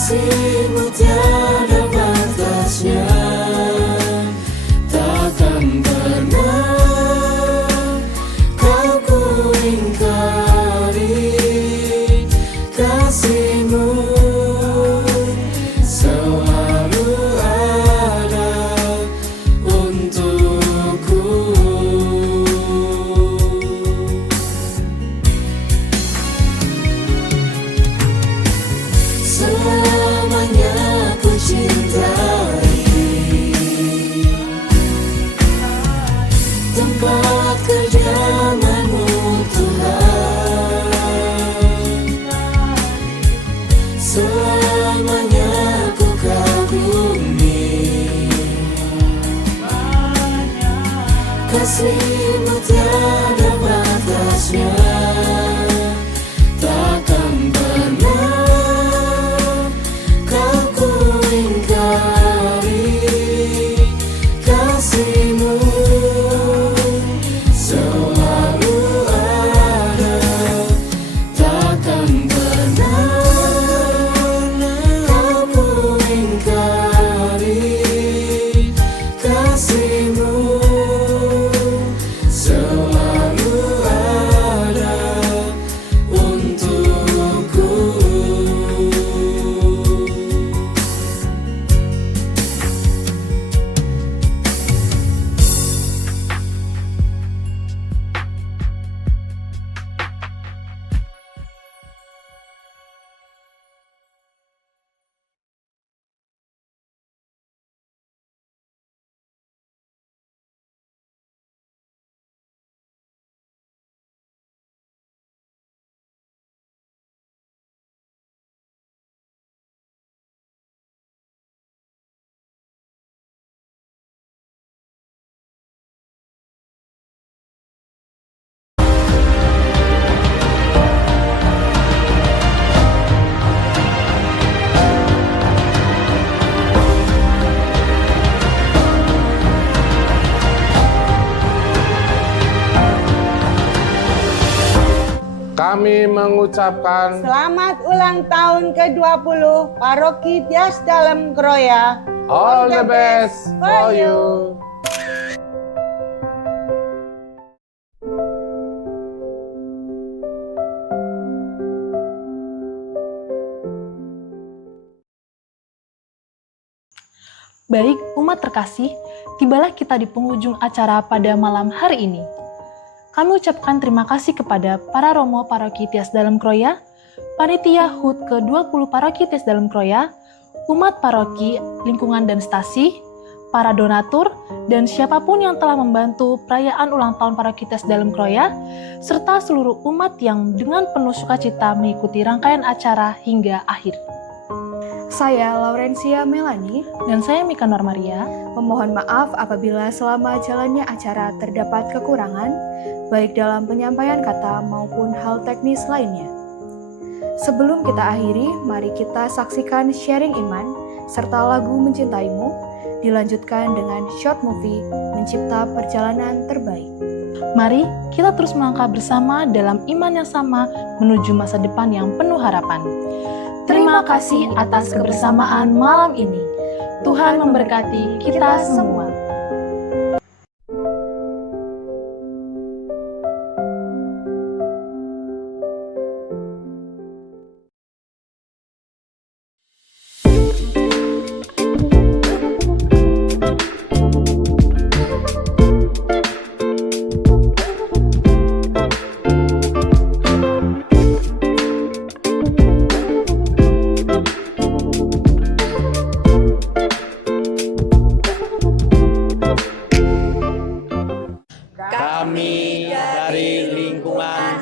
kasih-Mu tiada batasnya, takkan pernah Kau ku ingkari. Kasih-Mu selalu ada untukku. Selamanya ku cintai tempat kediaman-Mu Tuhan. Selamanya ku kagumi kasih-Mu tiada batasnya, takkan pernah Kau ku ingkari. Kasih-Mu selalu ada, takkan pernah Kau ku ingkari. Kasih-Mu selalu ada untukku. Kami mengucapkan Selamat ulang tahun ke-20 Paroki Tias Dalem Kroya. all the best for you. Baik, umat terkasih, tibalah kita di penghujung acara pada malam hari ini. Kami ucapkan terima kasih kepada para Romo Paroki Tias Dalem Kroya, Panitia HUT ke-20 Paroki Tias Dalem Kroya, umat paroki, lingkungan dan stasi, para donatur, dan siapapun yang telah membantu perayaan ulang tahun Paroki Tias Dalem Kroya, serta seluruh umat yang dengan penuh sukacita mengikuti rangkaian acara hingga akhir. Saya Laurencia Melani dan saya Mika Normaria memohon maaf apabila selama jalannya acara terdapat kekurangan, baik dalam penyampaian kata maupun hal teknis lainnya. Sebelum kita akhiri, mari kita saksikan sharing iman serta lagu Mencintaimu, dilanjutkan dengan short movie Mencipta Perjalanan Terbaik. Mari kita terus melangkah bersama dalam iman yang sama menuju masa depan yang penuh harapan. Terima kasih atas kebersamaan malam ini. Tuhan memberkati kita semua.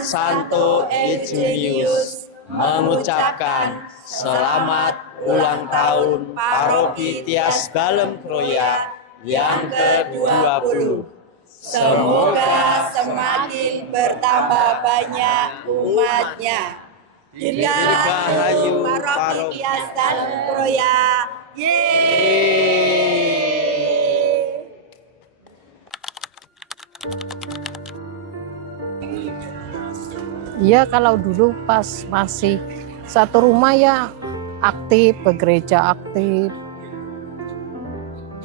Santo Eugenius mengucapkan selamat ulang tahun Paroki Tias Dalem Kroya yang ke-20. Semoga semakin bertambah banyak umatnya. Dirgahayu Paroki Tias Dalem Kroya. Ya kalau dulu pas masih satu rumah ya aktif, ke gereja aktif,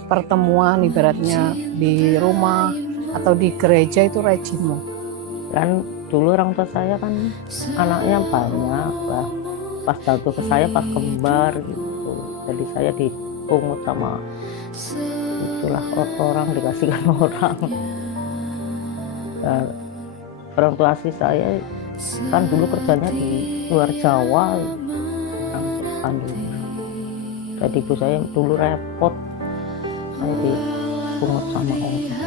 pertemuan ibaratnya di rumah atau di gereja itu rajin. Kan dulu orang tua saya kan anaknya banyak lah, pas jatuh ke saya pas kembar gitu, jadi saya dipungut sama itulah orang, dikasihkan orang. Nah, orang tua asli saya kan dulu kerjanya di luar Jawa, jadi ibu saya dulu repot, saya dipungut sama orang.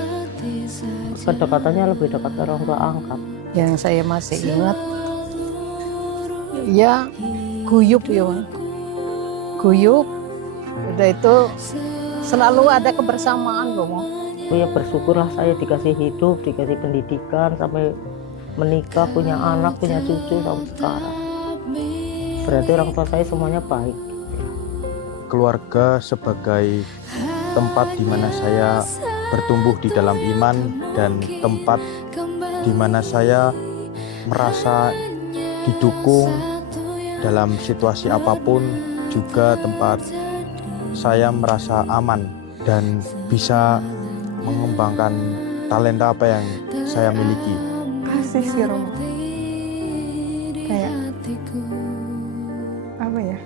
Kedekatannya lebih dekat ke orang tua angkat. Yang saya masih ingat, ya guyup ya, guyup. Udah itu selalu ada kebersamaan loh. Ya bersyukurlah saya dikasih hidup, dikasih pendidikan sampai menikah, punya anak, punya cucu sampai sekarang. Berarti orang tua saya semuanya baik. Keluarga sebagai tempat di mana saya bertumbuh di dalam iman dan tempat di mana saya merasa didukung dalam situasi apapun, juga tempat saya merasa aman dan bisa mengembangkan talenta apa yang saya miliki. Kasih sih Romo, kayak apa ya,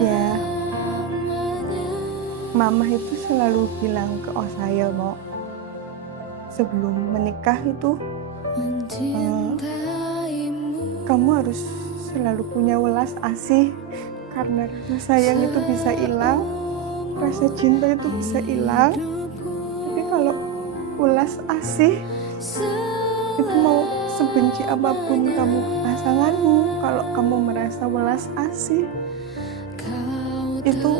ya mama itu selalu bilang ke saya mau sebelum menikah itu kamu harus selalu punya welas asih, karena rasa sayang itu bisa hilang, rasa cinta itu bisa hilang, tapi kalau welas asih itu mau sebenci apapun kamu ke pasanganmu, kalau kamu merasa welas asih itu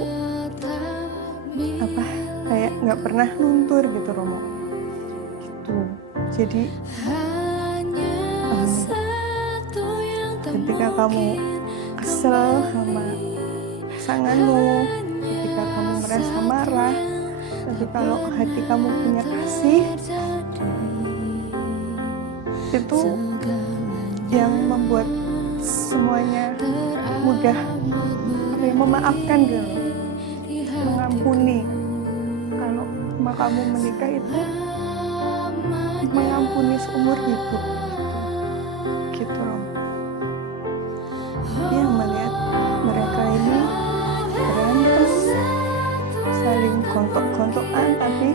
apa, kayak nggak pernah luntur gitu Romo gitu. Jadi ketika kamu kesel sama pasanganmu, ketika kamu merasa marah, tapi kalau hati kamu punya kasih, itu yang membuat semuanya mudah memaafkan gitu, mengampuni. Kalau kamu menikah itu mengampuni seumur hidup gitu loh. Dia melihat mereka ini berantem, saling gontok-gontokan, tapi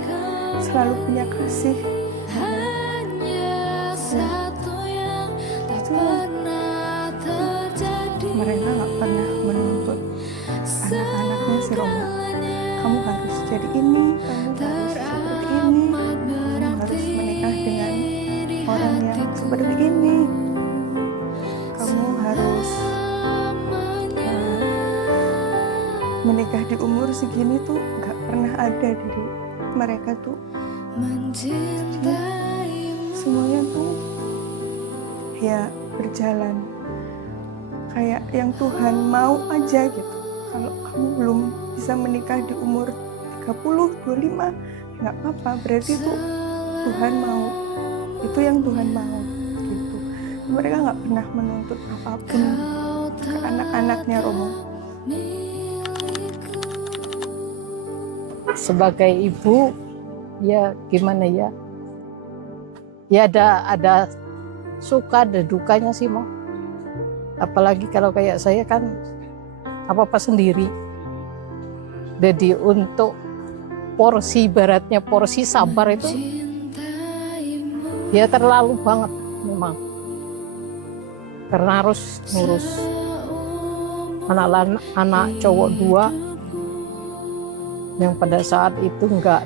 selalu punya kasih. Mereka nggak pernah menuntut anak-anaknya si Romo, kamu harus jadi ini, kamu harus seperti ini, kamu harus menikah dengan orang yang seperti ini, kamu harus menikah di umur segini tuh nggak pernah ada dari mereka tuh. Semuanya tuh ya berjalan kayak yang Tuhan mau aja gitu. Kalau kamu belum bisa menikah di umur 30, 25, nggak apa-apa, berarti itu Tuhan mau. Itu yang Tuhan mau gitu. Mereka nggak pernah menuntut apapun ke anak-anaknya Romo. Sebagai ibu, ya gimana ya? Ya ada suka, ada dukanya sih Mo. Apalagi kalau kayak saya kan apa-apa sendiri. Jadi untuk porsi baratnya, porsi sabar itu ya terlalu banget memang. Karena harus ngurus anak cowok 2 yang pada saat itu nggak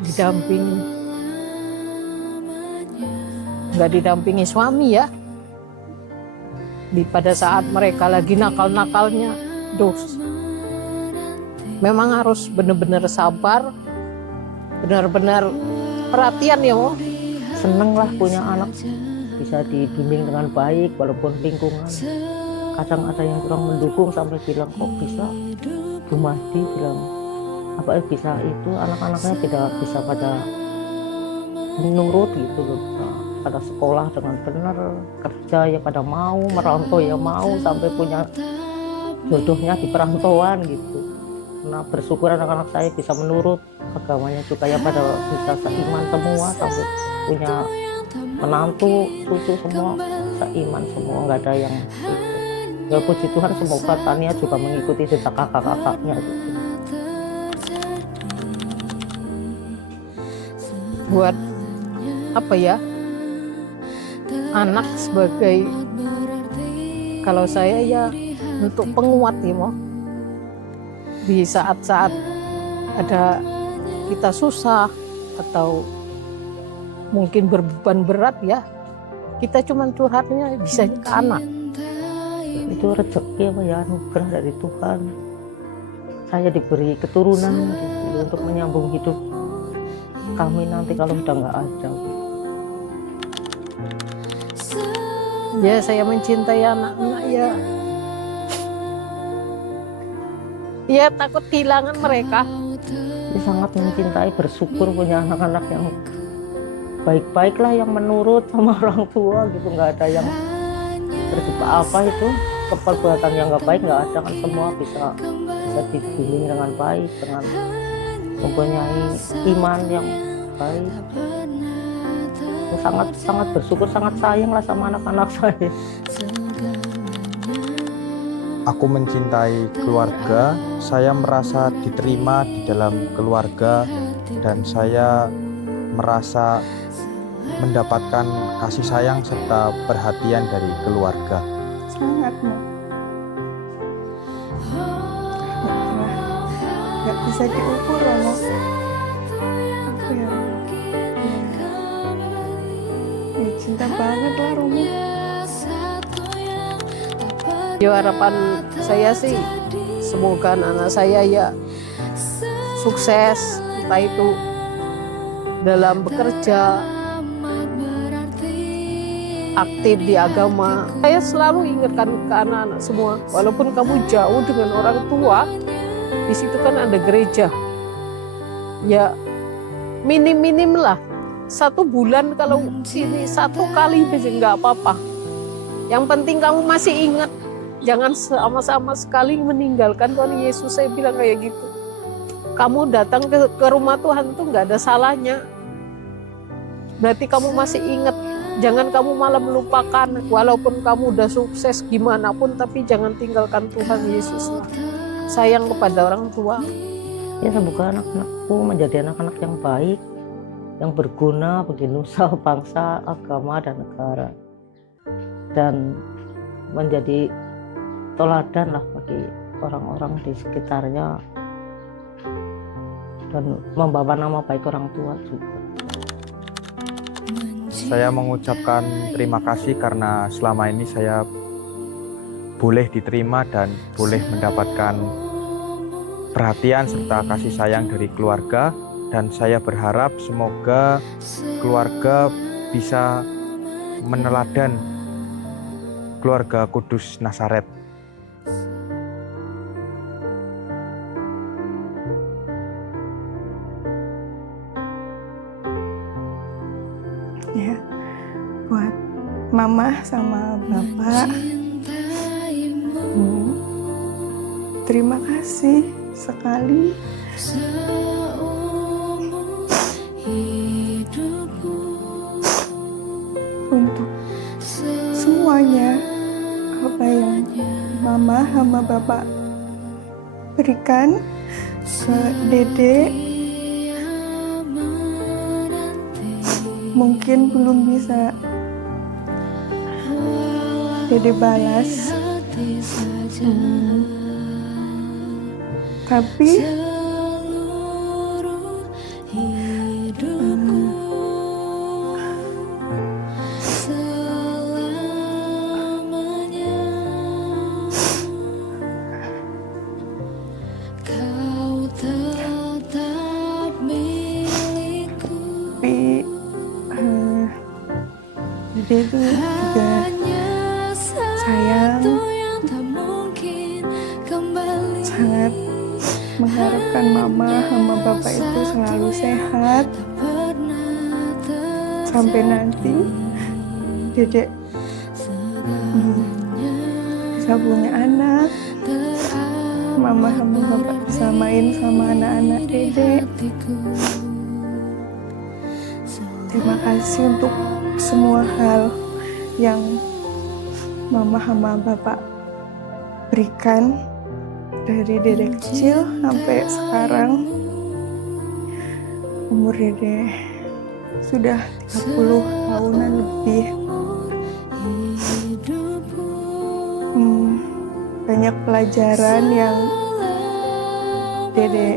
didampingi suami ya. Pada saat mereka lagi nakal-nakalnya, memang harus benar-benar sabar, benar-benar perhatian ya Mo. Seneng lah punya anak bisa dibimbing dengan baik, walaupun lingkungan kadang ada yang kurang mendukung sampai bilang kok bisa Bu Mahdi bilang apa bisa itu anak-anaknya tidak bisa pada menurut gitu loh, pada sekolah dengan benar, kerja ya pada mau, merantau ya mau, sampai punya jodohnya di perantauan gitu. Nah, bersyukur anak-anak saya bisa menurut agamanya juga ya, pada bisa seiman semua, sampai punya menantu, cucu semua seiman semua, nggak ada yang itu. Ya puji Tuhan, semoga Tania juga mengikuti jejak kakak-kakaknya gitu. Buat apa ya, anak sebagai, kalau saya ya untuk penguat ya, Mo. Di saat-saat ada kita susah atau mungkin berbeban berat ya, kita cuman curhatnya bisa ke anak. Itu rezeki apa ya, anugerah dari Tuhan. Saya diberi keturunan gitu, untuk menyambung hidup kami nanti kalau udah nggak ada. Ya, saya mencintai anak-anak ya. Ya, takut kehilangan mereka. Ya, sangat mencintai, bersyukur punya anak-anak yang baik-baik lah, yang menurut sama orang tua gitu, nggak ada yang terjebak apa itu keperbuatan yang nggak baik, nggak ada kan, semua bisa dibimbing dengan baik, dengan mempunyai iman yang baik. Sangat bersyukur, sangat sayang lah sama anak-anak saya. Aku mencintai keluarga, saya merasa diterima di dalam keluarga, dan saya merasa mendapatkan kasih sayang serta perhatian dari keluarga. Sangat, Mo. Nggak bisa diukur, Mo. Apa ya? Ya, cinta banget lah, Romo. Ya, harapan saya sih semoga anak-anak saya ya sukses, entah itu dalam bekerja, aktif di agama. Saya selalu ingatkan ke anak-anak semua, walaupun kamu jauh dengan orang tua, di situ kan ada gereja. Ya minim-minim lah 1 bulan, kalau sini 1 kali aja nggak apa-apa. Yang penting kamu masih ingat, jangan sama-sama sekali meninggalkan Tuhan Yesus. Saya bilang kayak gitu. Kamu datang ke rumah Tuhan tuh nggak ada salahnya. Berarti kamu masih ingat. Jangan kamu malah melupakan. Walaupun kamu udah sukses gimana pun, tapi jangan tinggalkan Tuhan Yesus lah. Sayang kepada orang tua. Ya, semoga anak-anakku menjadi anak-anak yang baik, yang berguna bagi nusa, bangsa, agama, dan negara. Dan menjadi teladan lah bagi orang-orang di sekitarnya, dan membawa nama baik orang tua juga. Saya mengucapkan terima kasih karena selama ini saya boleh diterima dan boleh mendapatkan perhatian serta kasih sayang dari keluarga, dan saya berharap semoga keluarga bisa meneladan keluarga Kudus Nazaret. Ya, buat mama sama bapak, terima kasih sekali untuk semuanya apa yang mama sama bapak berikan ke Dede. Mungkin belum bisa Dede balas, tapi Dede itu juga sayang, sangat mengharapkan mama sama bapak itu selalu sehat sampai nanti Dede bisa punya anak, Mama sama Bapak bisa main sama anak-anak Dede. Terima kasih untuk semua hal yang Mama sama Bapak berikan dari Dede kecil sampai sekarang. Umur Dede sudah 30 tahunan lebih. Banyak pelajaran yang Dede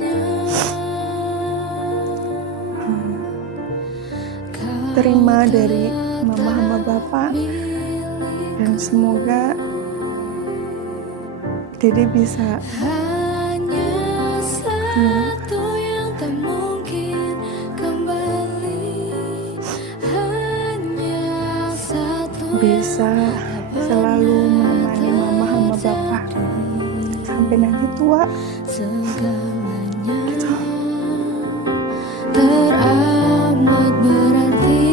terima dari Mama sama Bapak, dan semoga Dede bisa bisa selalu menemani Mama sama Bapak sampai nanti tua. Gitu. Teramat berarti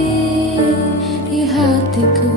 di hatiku.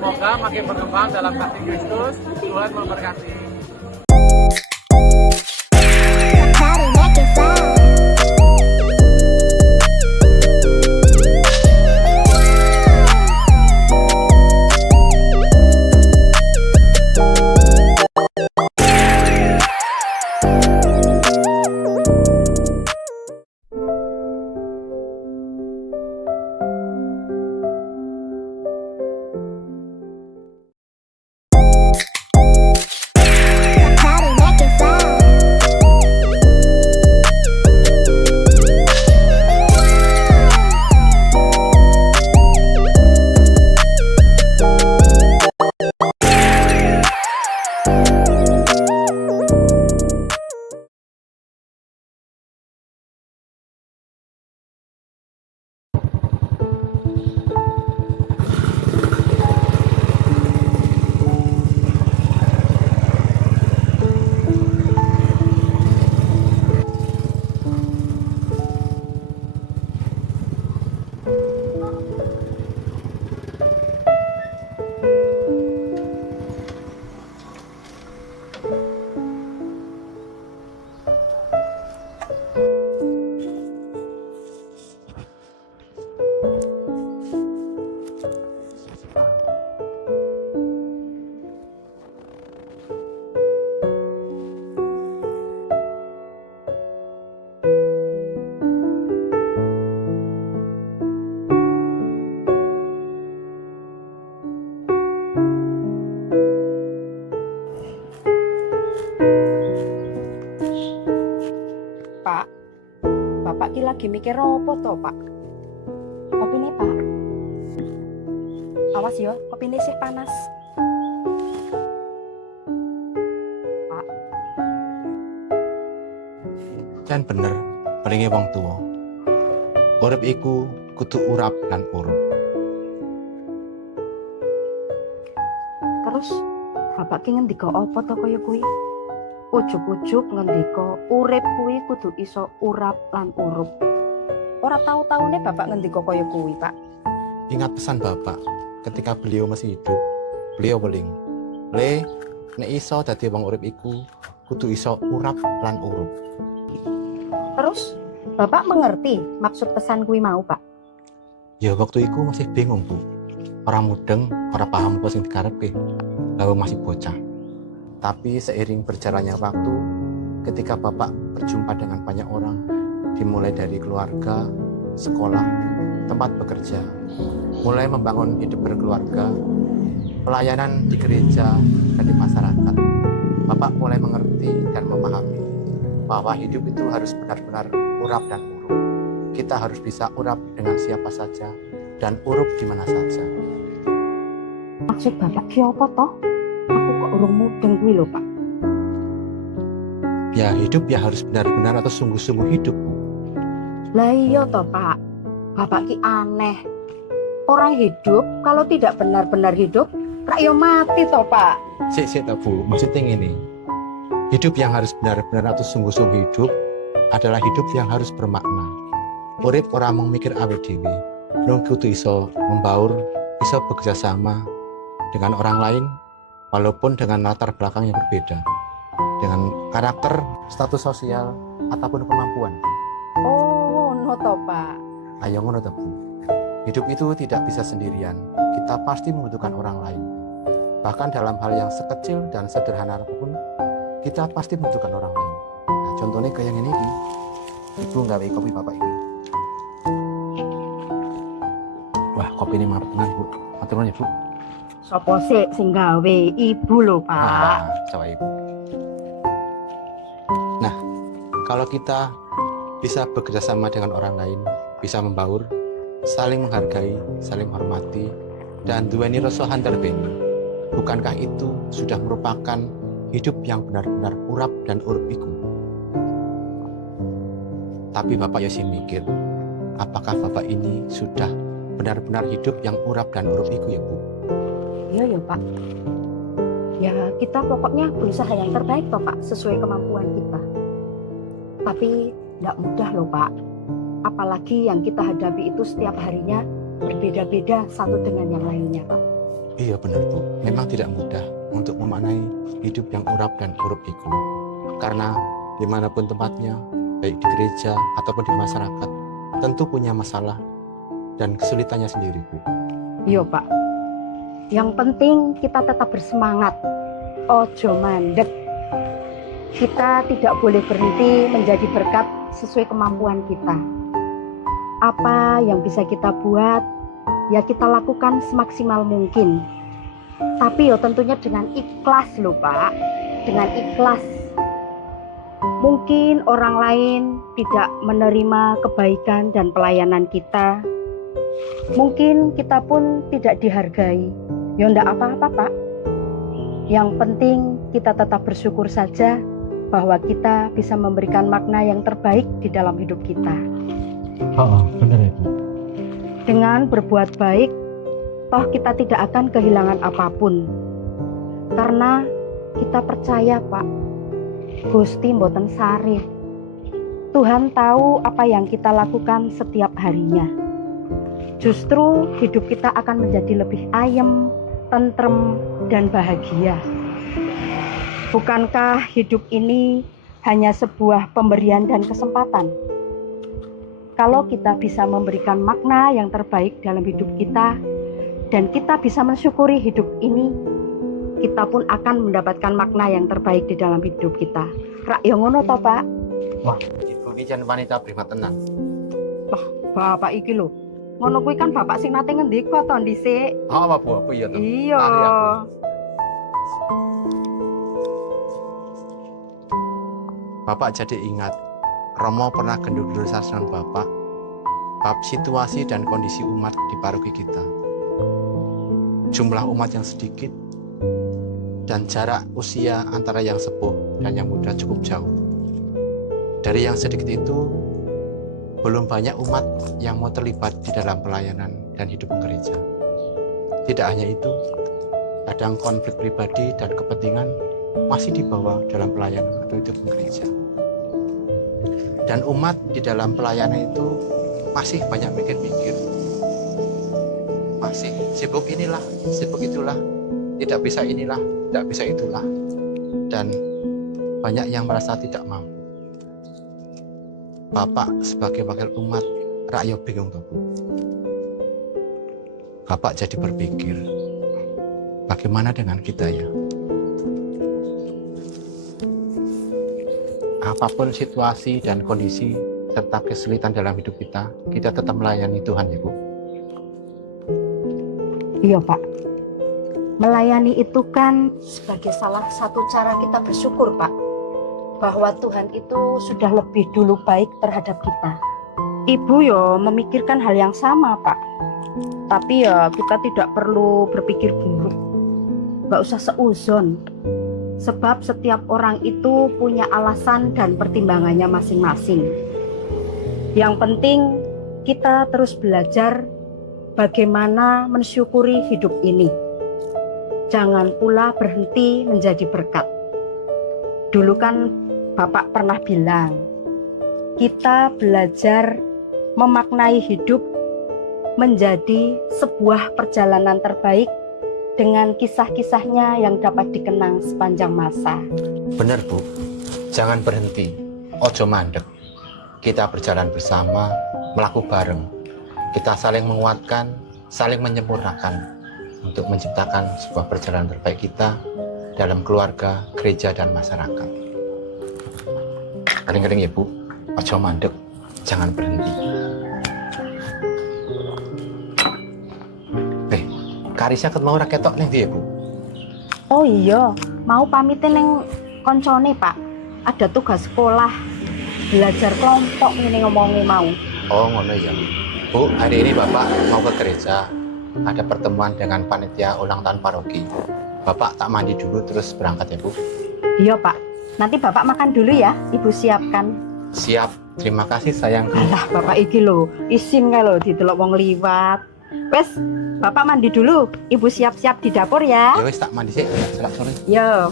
Semoga makin berkembang dalam kasih Kristus. Tuhan memberkati. Pak, Bapak ki lagi mikir apa toh, Pak? Apa nih, Pak? Awas ya, kopine sih panas. Pak. Jan bener, palinge wong tuwa. Urip iku kudu urap lan urup. Terus bapak ki ngendika apa to kaya kuwi? Ujug-ujug ngendika urip kuwi kudu iso urap lan urup. Ora tahu-taune bapak ngendika kaya kuwi, Pak. Ingat pesan Bapak ketika beliau masih hidup. Beliau weling, "Le, nek iso dadi wong urip iku kudu iso urap lan urup." Terus bapak mengerti maksud pesan kuwi mau, Pak? Ya waktu itu masih bingung, Bu. Orang mudeng, orang paham apa sing dikarepe. Lalu masih bocah. Tapi seiring berjalannya waktu, ketika Bapak berjumpa dengan banyak orang, dimulai dari keluarga, sekolah, tempat bekerja, mulai membangun hidup berkeluarga, pelayanan di gereja dan di masyarakat, Bapak mulai mengerti dan memahami bahwa hidup itu harus benar-benar urap dan urup. Kita harus bisa urap dengan siapa saja dan urup di mana saja. Maksud bapak ki apa toh? Aku kok urung mudeng kuwi lho, Pak. Ya hidup ya harus benar-benar atau sungguh-sungguh hidup, Bu. Lah iya toh, Pak. Bapak ki aneh. Orang hidup kalau tidak benar-benar hidup, rak yo mati toh, Pak. Sik toh, Bu. Maksudnya ini. Hidup yang harus benar-benar atau sungguh-sungguh hidup adalah hidup yang harus bermakna. Urip ora mung mikir awake dhewe. Nung kudu iso membaur, iso bekerja sama dengan orang lain walaupun dengan latar belakang yang berbeda. Dengan karakter, status sosial ataupun kemampuan. Oh, no toh, Pak. Ayo ngono toh, Bu. Hidup itu tidak bisa sendirian. Kita pasti membutuhkan orang lain. Bahkan dalam hal yang sekecil dan sederhana apapun, kita pasti membutuhkan orang lain. Nah, contohnya kayak yang ini, Ibu nggawe kopi Bapak ini. Wah, kopi ini mantap tenan, Bu. Matur nuwun ya, Bu. Sopo sih sing gawe? Ibu lho, Pak. Coba Ibu. Nah, kalau kita bisa bekerja sama dengan orang lain, bisa membaur, saling menghargai, saling menghormati, dan duweni rasa handarben, bukankah itu sudah merupakan hidup yang benar-benar urap dan urup iku? Tapi Bapak Yosi mikir, apakah Bapak ini sudah benar-benar hidup yang urap dan urup iku ya, Bu? Iya ya, Pak. Ya kita pokoknya berusaha yang terbaik toh, Pak, sesuai kemampuan kita. Tapi tidak mudah loh, Pak. Apalagi yang kita hadapi itu setiap harinya berbeda-beda satu dengan yang lainnya, Pak. Iya benar, Bu. Memang tidak mudah untuk memaknai hidup yang urap dan urup iku. Karena dimanapun tempatnya, baik di gereja ataupun di masyarakat, tentu punya masalah dan kesulitannya sendiri, Bu. Iya, Pak. Yang penting kita tetap bersemangat. Ojo mandek. Kita tidak boleh berhenti menjadi berkat sesuai kemampuan kita. Apa yang bisa kita buat, ya kita lakukan semaksimal mungkin. Tapi ya tentunya dengan ikhlas loh, Pak. Dengan ikhlas. Mungkin orang lain tidak menerima kebaikan dan pelayanan kita. Mungkin kita pun tidak dihargai. Ya enggak apa-apa, Pak. Yang penting kita tetap bersyukur saja bahwa kita bisa memberikan makna yang terbaik di dalam hidup kita. Oh, benar ya, Bu. Dengan berbuat baik, toh kita tidak akan kehilangan apapun. Karena kita percaya, Pak, Gusti mboten sareh. Tuhan tahu apa yang kita lakukan setiap harinya. Justru hidup kita akan menjadi lebih ayem, tentrem, dan bahagia. Bukankah hidup ini hanya sebuah pemberian dan kesempatan? Kalau kita bisa memberikan makna yang terbaik dalam hidup kita, dan kita bisa mensyukuri hidup ini, kita pun akan mendapatkan makna yang terbaik di dalam hidup kita. Rak yo ngono to, Pak? Wah, Ibu iki jan wanita prima tenan. Wah, Bapak iki lho. Ngono kuwi kan Bapak sing nate ngendika to dhisik. Oh, apa Bu? Apa iya to? Iya. Lari aku. Bapak jadi ingat, Romo pernah gendur-gendur sasaran Bapak, bab situasi dan kondisi umat di paroki kita. jumlah umat yang sedikit, dan jarak usia antara yang sepuh dan yang muda cukup jauh. Dari yang sedikit itu, belum banyak umat yang mau terlibat di dalam pelayanan dan hidup gereja. Tidak hanya itu, kadang konflik pribadi dan kepentingan masih dibawa dalam pelayanan atau hidup gereja. Dan umat di dalam pelayanan itu masih banyak mikir-mikir. Masih sibuk inilah, sibuk itulah, tidak bisa inilah, tidak bisa itulah. Dan banyak yang merasa tidak mampu. Bapak sebagai wakil umat, rakyat bingung tuh. Bapak jadi berpikir, bagaimana dengan kita ya? Apapun situasi dan kondisi serta kesulitan dalam hidup kita tetap melayani Tuhan ya Bu. Iya Pak, melayani itu kan sebagai salah satu cara kita bersyukur Pak, bahwa Tuhan itu sudah lebih dulu baik terhadap kita. Ibu yo memikirkan hal yang sama Pak, tapi ya kita tidak perlu berpikir buruk, gak usah seuzon. Sebab setiap orang itu punya alasan dan pertimbangannya masing-masing. Yang penting kita terus belajar bagaimana mensyukuri hidup ini. Jangan pula berhenti menjadi berkat. Dulu kan Bapak pernah bilang, kita belajar memaknai hidup menjadi sebuah perjalanan terbaik dengan kisah-kisahnya yang dapat dikenang sepanjang masa. Benar Bu, jangan berhenti, ojo mandek. Kita berjalan bersama, melaku bareng. Kita saling menguatkan, saling menyempurnakan untuk menciptakan sebuah perjalanan terbaik kita dalam keluarga, gereja, dan masyarakat. Kering-kering ya Bu, ojo mandek, jangan berhenti. Karisnya ket mau ra ketok ning ndi ya Bu? Oh iya, mau pamitin neng koncone Pak. Ada tugas sekolah, belajar kelompok ini ngomongin mau. Oh ngono ya. Bu, hari ini Bapak mau ke gereja. Ada pertemuan dengan panitia ulang tahun paroki. Bapak tak mandi dulu terus berangkat ya Bu? Iya Pak, nanti Bapak makan dulu ya, Ibu siapkan. Siap, terima kasih sayang. Alah Bapak iki lho, isin kae lho didelok wong liwat. Wes, Bapak mandi dulu, Ibu siap-siap di dapur ya. Ya wes tak mandi sih, selak sore. Yo.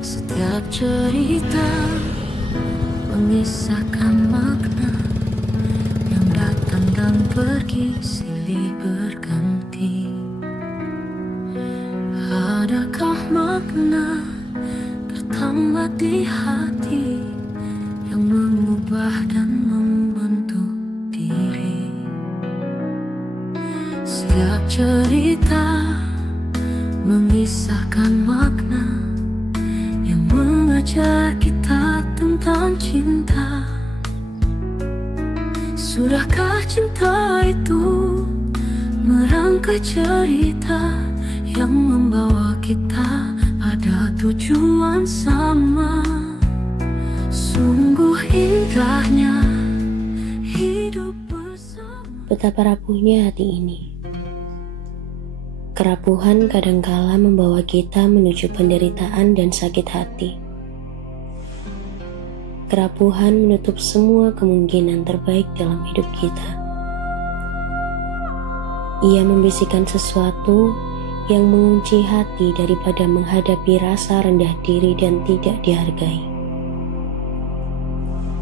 Setiap cerita mengisahkan makna yang datang dan pergi silih berganti. Adakah makna tertambat di hati yang mengubah dan membentuk diri? Setiap cerita mengisahkan makna yang mengajar kita tentang cinta. Sudahkah cinta itu merangkai cerita yang membawa kita pada tujuan sama? Sungguh indahnya hidup bersama. Betapa rapuhnya hati ini. Kerapuhan kadangkala membawa kita menuju penderitaan dan sakit hati. Kerapuhan menutup semua kemungkinan terbaik dalam hidup kita. Ia membisikkan sesuatu yang mengunci hati daripada menghadapi rasa rendah diri dan tidak dihargai.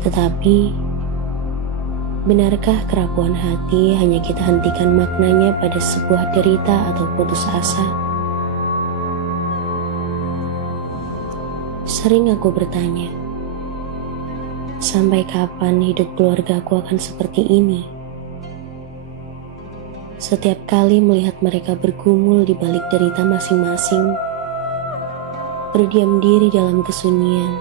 Tetapi, benarkah kerapuhan hati hanya kita hentikan maknanya pada sebuah derita atau putus asa? Sering aku bertanya, sampai kapan hidup keluargaku akan seperti ini? Setiap kali melihat mereka bergumul di balik derita masing-masing, berdiam diri dalam kesunyian,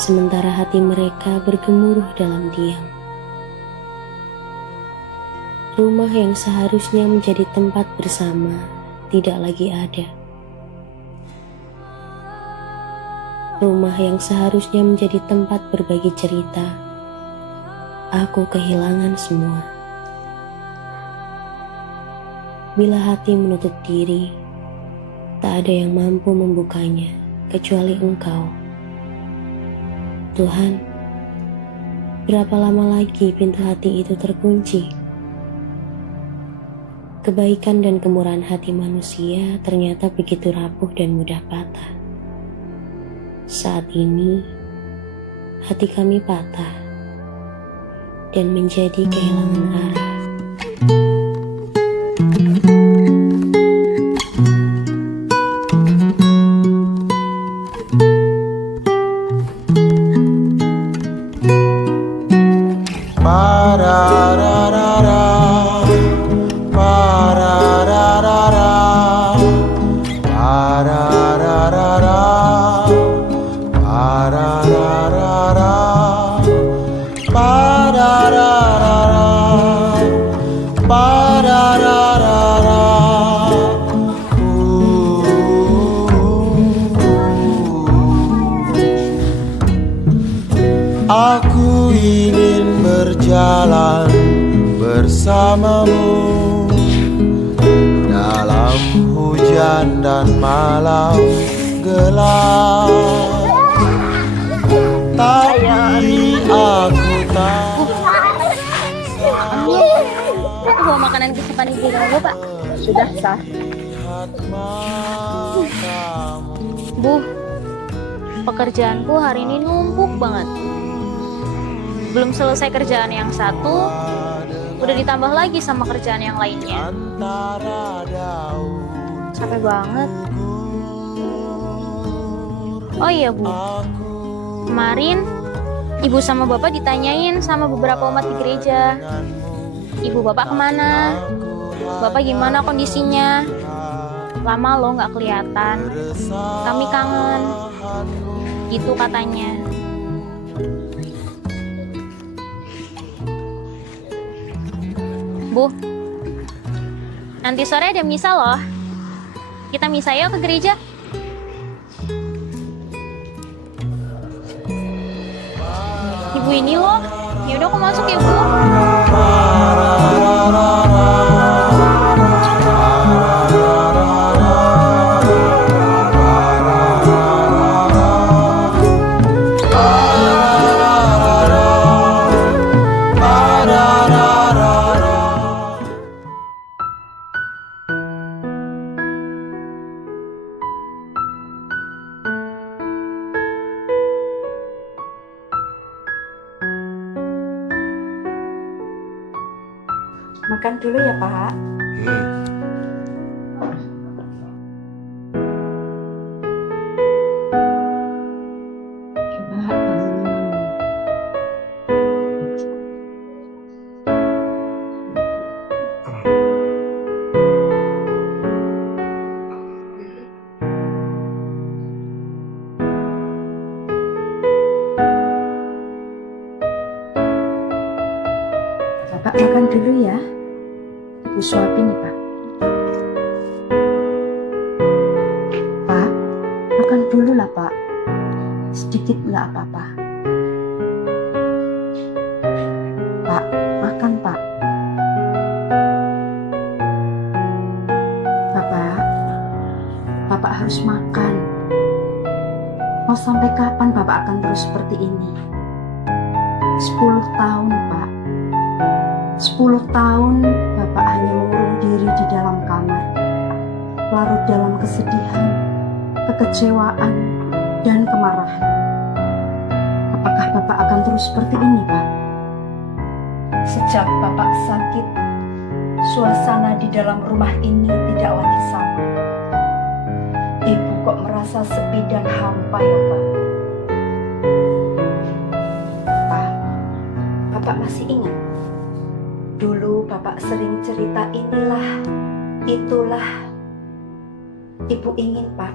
sementara hati mereka bergemuruh dalam diam. Rumah yang seharusnya menjadi tempat bersama tidak lagi ada. Rumah yang seharusnya menjadi tempat berbagi cerita, aku kehilangan semua. Bila hati menutup diri, tak ada yang mampu membukanya kecuali Engkau. Tuhan, berapa lama lagi pintu hati itu terkunci? Kebaikan dan kemurahan hati manusia ternyata begitu rapuh dan mudah patah. Saat ini, hati kami patah dan menjadi kehilangan arah. Aku ingin berjalan bersamamu dalam hujan dan malam gelap. Tapi aku tak. Aku bawa makanan kesukaan ibu kamu, Pak. Sudah sah. Bu, pekerjaanku hari ini numpuk banget. Belum selesai kerjaan yang satu, udah ditambah lagi sama kerjaan yang lainnya. Capek banget. Oh iya Bu, kemarin Ibu sama Bapak ditanyain sama beberapa umat di gereja. Ibu Bapak kemana? Bapak gimana kondisinya? Lama loh nggak kelihatan. Kami kangen. Gitu katanya. Bu, nanti sore ada misa loh. Kita misa yuk ke gereja. Ibu ini loh. Yaudah aku masuk ya, Bu. Makan dulu ya, Pak. Bapak makan dulu ya. Ibu suapin nih, Pak. Pak, makan dulu lah, Pak. Sedikit nggak apa-apa. Pak, makan, Pak. Bapak harus makan. Mau sampai kapan Bapak akan terus seperti ini? 10 tahun, Pak. 10 tahun Bapak hanya mengurung diri di dalam kamar, larut dalam kesedihan, kekecewaan, dan kemarahan. Apakah Bapak akan terus seperti ini, Pak? Sejak Bapak sakit, suasana di dalam rumah ini tidak lagi sama. Ibu kok merasa sepi dan hampa ya, Pak? Pak, Bapak masih ingat? Dulu Bapak sering cerita inilah, itulah. Ibu ingin, Pak,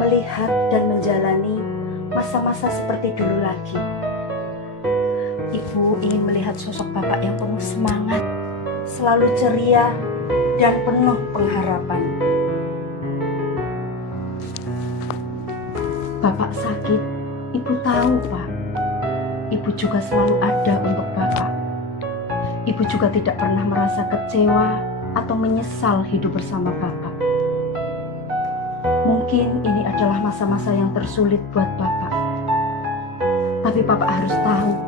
melihat dan menjalani masa-masa seperti dulu lagi. Ibu ingin melihat sosok Bapak yang penuh semangat, selalu ceria dan penuh pengharapan. Bapak sakit, Ibu tahu, Pak. Ibu juga selalu ada untuk Bapak. Ibu juga tidak pernah merasa kecewa atau menyesal hidup bersama Bapak. Mungkin ini adalah masa-masa yang tersulit buat Bapak. Tapi Bapak harus tahu,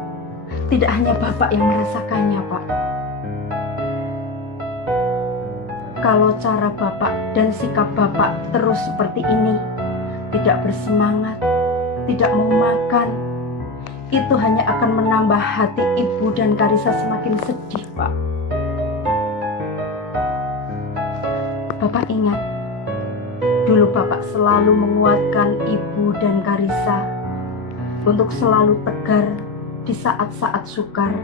tidak hanya Bapak yang merasakannya, Pak. Kalau cara Bapak dan sikap Bapak terus seperti ini, tidak bersemangat, tidak mau makan, itu hanya akan menambah hati Ibu dan Karissa semakin sedih, Pak. Bapak ingat, dulu Bapak selalu menguatkan Ibu dan Karissa untuk selalu tegar di saat-saat sukar,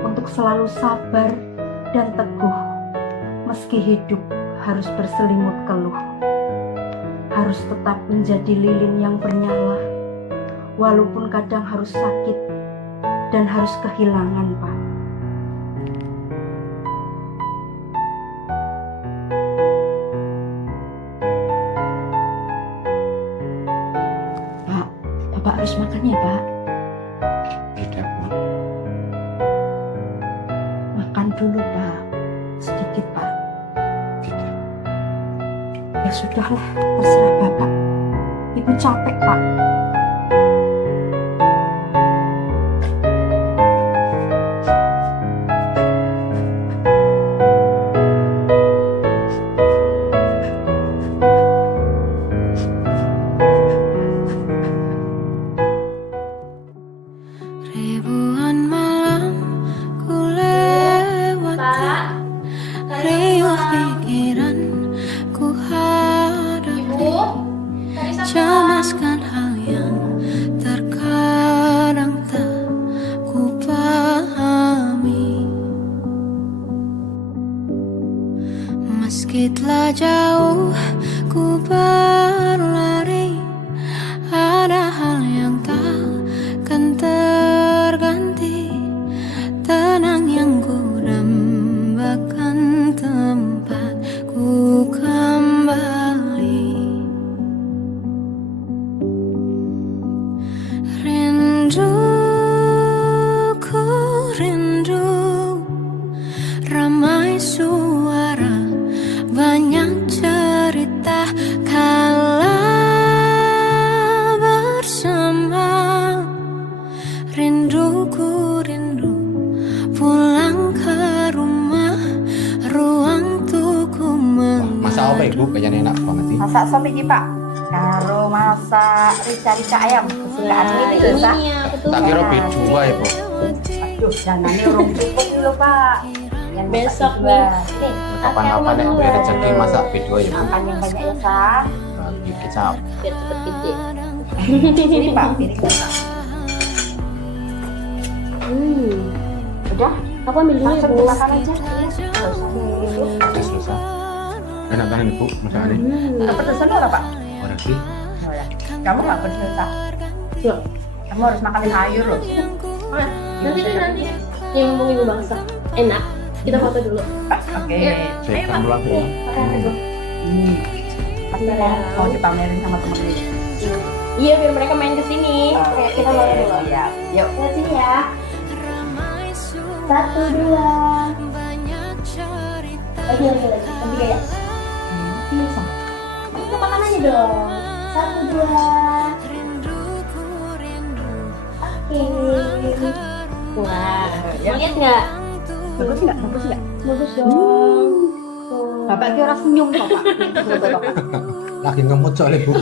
untuk selalu sabar dan teguh meski hidup harus berselimut keluh, harus tetap menjadi lilin yang bernyala walaupun kadang harus sakit dan harus kehilangan, Pak. Pak, Bapak harus makan ya, Pak. Tidak, Ma. Makan dulu, Pak. Sedikit, Pak. Ya sudahlah, terserah Bapak. Ibu capek, Pak. Ribuan malam ku lewati, riuh pikiran ku hadapi, cemaskan hal yang terkadang tak ku pahami. Meski telah jauh ku berlari, ada hal yang takkan terganti. Tenang yang ku dambakan tempat ku kembali. Rinduku rindu, ramai suara, banyak cerita kala bersama. Rinduku rindu, pulang ke rumah, ruang tuku Masak apa Ibu? Kayaknya enak banget sih. Masak sop iki, Pak. Karo masak rica-rica ayam kesukaan ini lho, Pak. Tak kira berdua ya, Bu. Aduh, danane urung cukup dulu, Pak. Yang Besok nih. Kapan-kapan nek ada rezeki masak berdua ya, Bu. Makan yang banyak ya, Pak. Bagi kecap. Biar cepet gede. Ini, Pak, piring Pak. Udah, Aku ambil dulu ya, langsung Bu. dimakan aja. Nggak usah diminum. Sudah selesai. Enak banget Ibu masakannya. Pedesan ora, Pak? Orang sih. Oh, ya. Kamu nggak pedesan, Pak? Yuk. Kamu harus makan sayur loh. Nanti yang mumpung Ibu masak enak, kita foto dulu. Oke. Saya kamu lagi ya. Pasti mau dipamerin sama temen-temen. Iya, biar mereka main kesini. Kayak kita main dulu. Iya. Yuk. Lihat sini ya. 1, 2. Lagi. Nanti kayak. Bisa. Kita makan aja dong. 1, 2. Oke. Wah, lihat nggak? Bagus nggak? Bagus nggak? Bagus dong. Bapak itu orang senyum kok, Pak. Lagi ngemut soalnya Bu.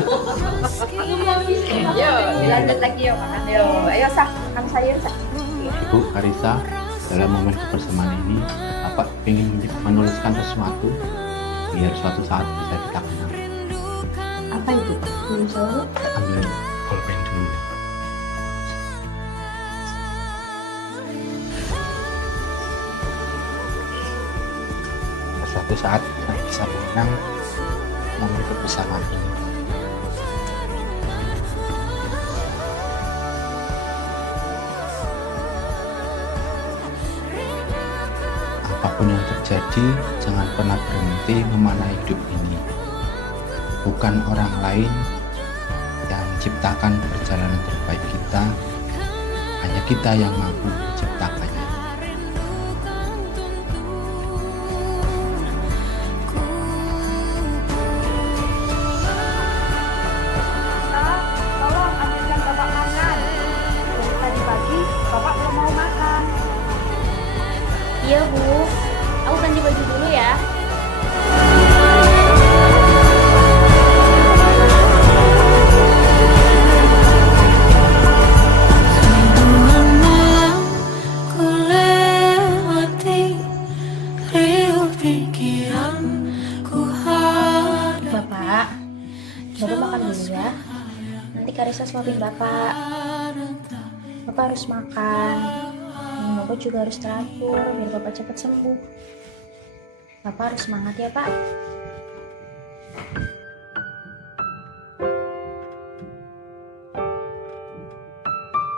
Yuk, dilanjut lagi yuk makan yuk. Ayo Sak, makan sayur Sak. Ibu Karissa, dalam momen kebersamaan ini Bapak ingin menuliskan sesuatu biar suatu saat bisa kita kenal. Apa itu? Misalnya Ambil pulpen dulu. Suatu saat kita bisa mengenang momen kebersamaan ini. apapun yang terjadi, jangan pernah berhenti memaknai hidup ini. Bukan orang lain yang menciptakan perjalanan terbaik kita, hanya kita yang mampu menciptakannya. Tolong ambilkan Bapak makan. Dari tadi pagi Bapak belum mau makan. Iya Bu, aku ganti baju dulu ya. Bapak makan dulu ya. Nanti Karissa suapin Bapak. Bapak harus makan. Dan Bapak juga harus teratur biar Bapak cepat sembuh. Bapak harus semangat ya Pak.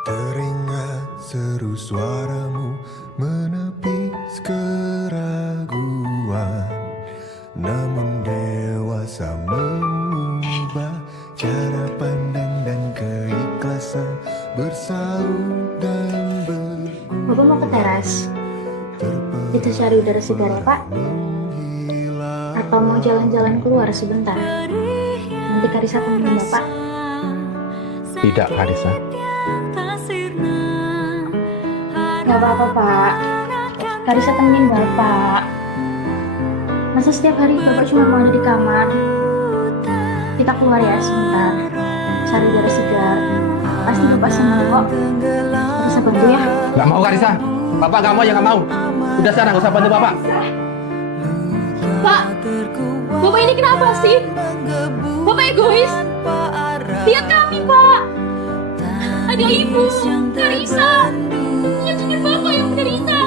Teringat seru suaramu menepis keraguan, namun dewasa mengubah cara pandang dan keikhlasan bersaut dan Bapak mau ke teras? Itu cari udara segar ya Pak? Atau mau jalan-jalan keluar sebentar? Nanti Karissa temenin Bapak. Tidak, Karissa. Gak apa-apa Pak. Karissa temenin Bapak. Masa setiap hari Bapak cuma mau ada di kamar? Kita keluar ya sebentar. Cari udara segar. Pasti Bapak sembuh kok. Karissa bantu ya. Gak mau Karissa. Bapak gak mau ya gak mau. Udah sana gak usah bantu Bapak. Pak, Bapak ini kenapa sih? Bapak egois. Lihat kami Pak. Ada Ibu, Karissa. Lihat cuma Bapak yang menderita.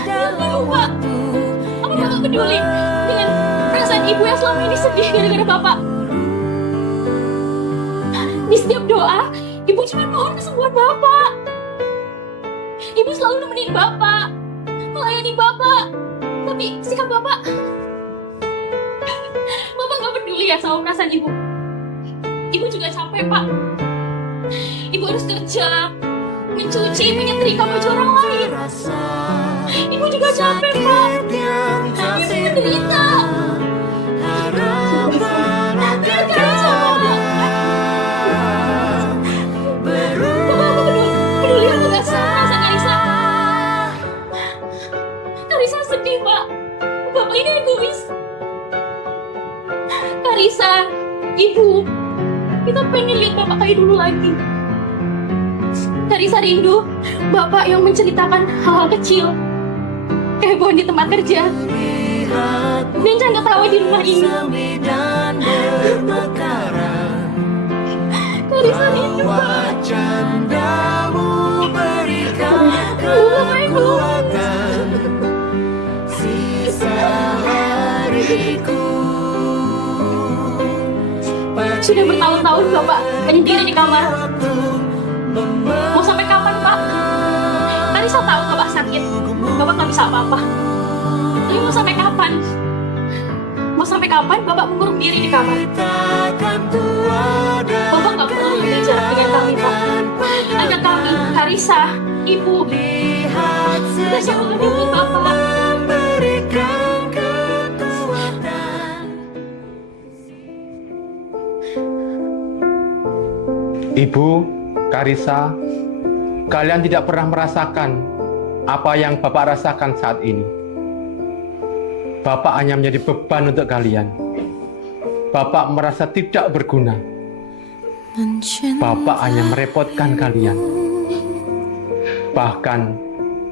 Lihat Ibu Pak. Apa Bapak peduli dengan perasaan Ibu yang selama ini sedih gara-gara Bapak? Di setiap doa, Ibu cuma mohon kesembuhan Bapak. Ibu selalu nemenin Bapak, melayani Bapak. Tapi sikap Bapak gak peduli ya sama perasaan Ibu. Ibu juga capek Pak. Ibu harus kerja, mencuci, menyetrika baju orang lain. Ibu juga capek Pak. Ibu menderita. Lihat Karissa Pak. Bapak peduli apa gak sama perasaan Karissa? Karissa sedih Pak. Bapak ini egois. Karissa, Ibu, kita pengen lihat Bapak kayak dulu lagi. Karissa rindu Bapak yang menceritakan hal-hal kecil, kehebohan di tempat kerja, dan canda tawa di rumah ini. Karissa rindu Pak. Bapak Ibu. Sudah bertahun-tahun Bapak menyendiri di kamar. Mau sampai kapan Pak? Karissa tahu Bapak sakit. Bapak nggak bisa apa-apa. Tapi mau sampai kapan? Mau sampai kapan Bapak mengurung diri di kamar? Bapak nggak perlu menjaga jarak dengan kami Pak. Ada kami, Karissa, Ibu. Kita siapa lagi buat Bapak? Ibu, Karissa, kalian tidak pernah merasakan apa yang Bapak rasakan saat ini. Bapak hanya menjadi beban untuk kalian. Bapak merasa tidak berguna. Bapak hanya merepotkan kalian. Bahkan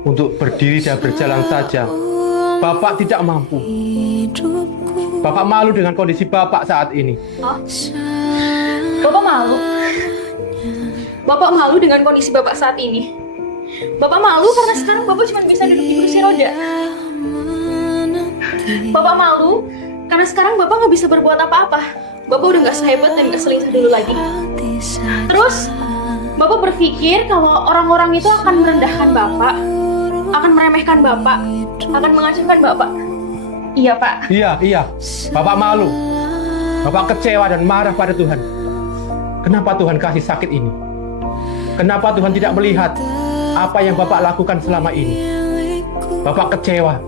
untuk berdiri dan berjalan saja, Bapak tidak mampu. Bapak malu dengan kondisi Bapak saat ini. Oh, Bapak malu? Bapak malu dengan kondisi Bapak saat ini? Bapak malu karena sekarang Bapak cuma bisa duduk di kursi roda? Bapak malu karena sekarang Bapak nggak bisa berbuat apa-apa? Bapak udah nggak sehebat dan nggak selincah dulu lagi? Terus, Bapak berpikir kalau orang-orang itu akan merendahkan Bapak? akan meremehkan Bapak, akan mengacungkan Bapak. Iya, Pak. Iya. Bapak malu. Bapak kecewa dan marah pada Tuhan. Kenapa Tuhan kasih sakit ini? Kenapa Tuhan tidak melihat apa yang Bapak lakukan selama ini? Bapak kecewa.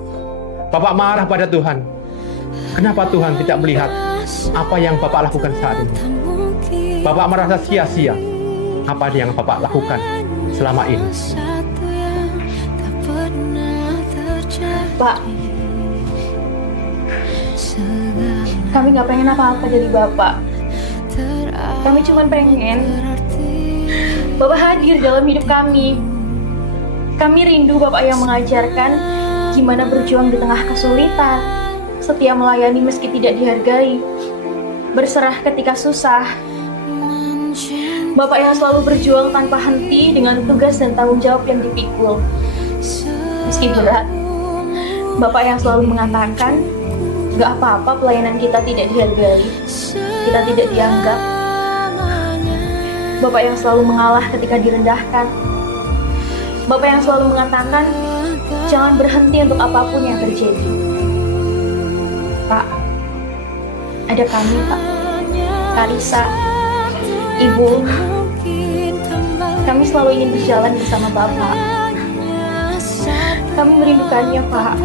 Bapak marah pada Tuhan. Kenapa Tuhan tidak melihat apa yang Bapak lakukan saat ini? Bapak merasa sia-sia apa yang Bapak lakukan selama ini. Pak, kami nggak pengen apa-apa dari Bapak. Kami cuma pengen Bapak hadir dalam hidup kami. Kami rindu Bapak yang mengajarkan gimana berjuang di tengah kesulitan, setia melayani meski tidak dihargai, berserah ketika susah. Bapak yang selalu berjuang tanpa henti dengan tugas dan tanggung jawab yang dipikul. Meski berat, Bapak yang selalu mengatakan, gak apa-apa pelayanan kita tidak dihargai, kita tidak dianggap. Bapak yang selalu mengalah ketika direndahkan. Bapak yang selalu mengatakan, jangan berhenti untuk apapun yang terjadi. Pak, ada kami, Pak. Karisa, Ibu, kami selalu ingin berjalan bersama Bapak. Kami merindukannya, Pak.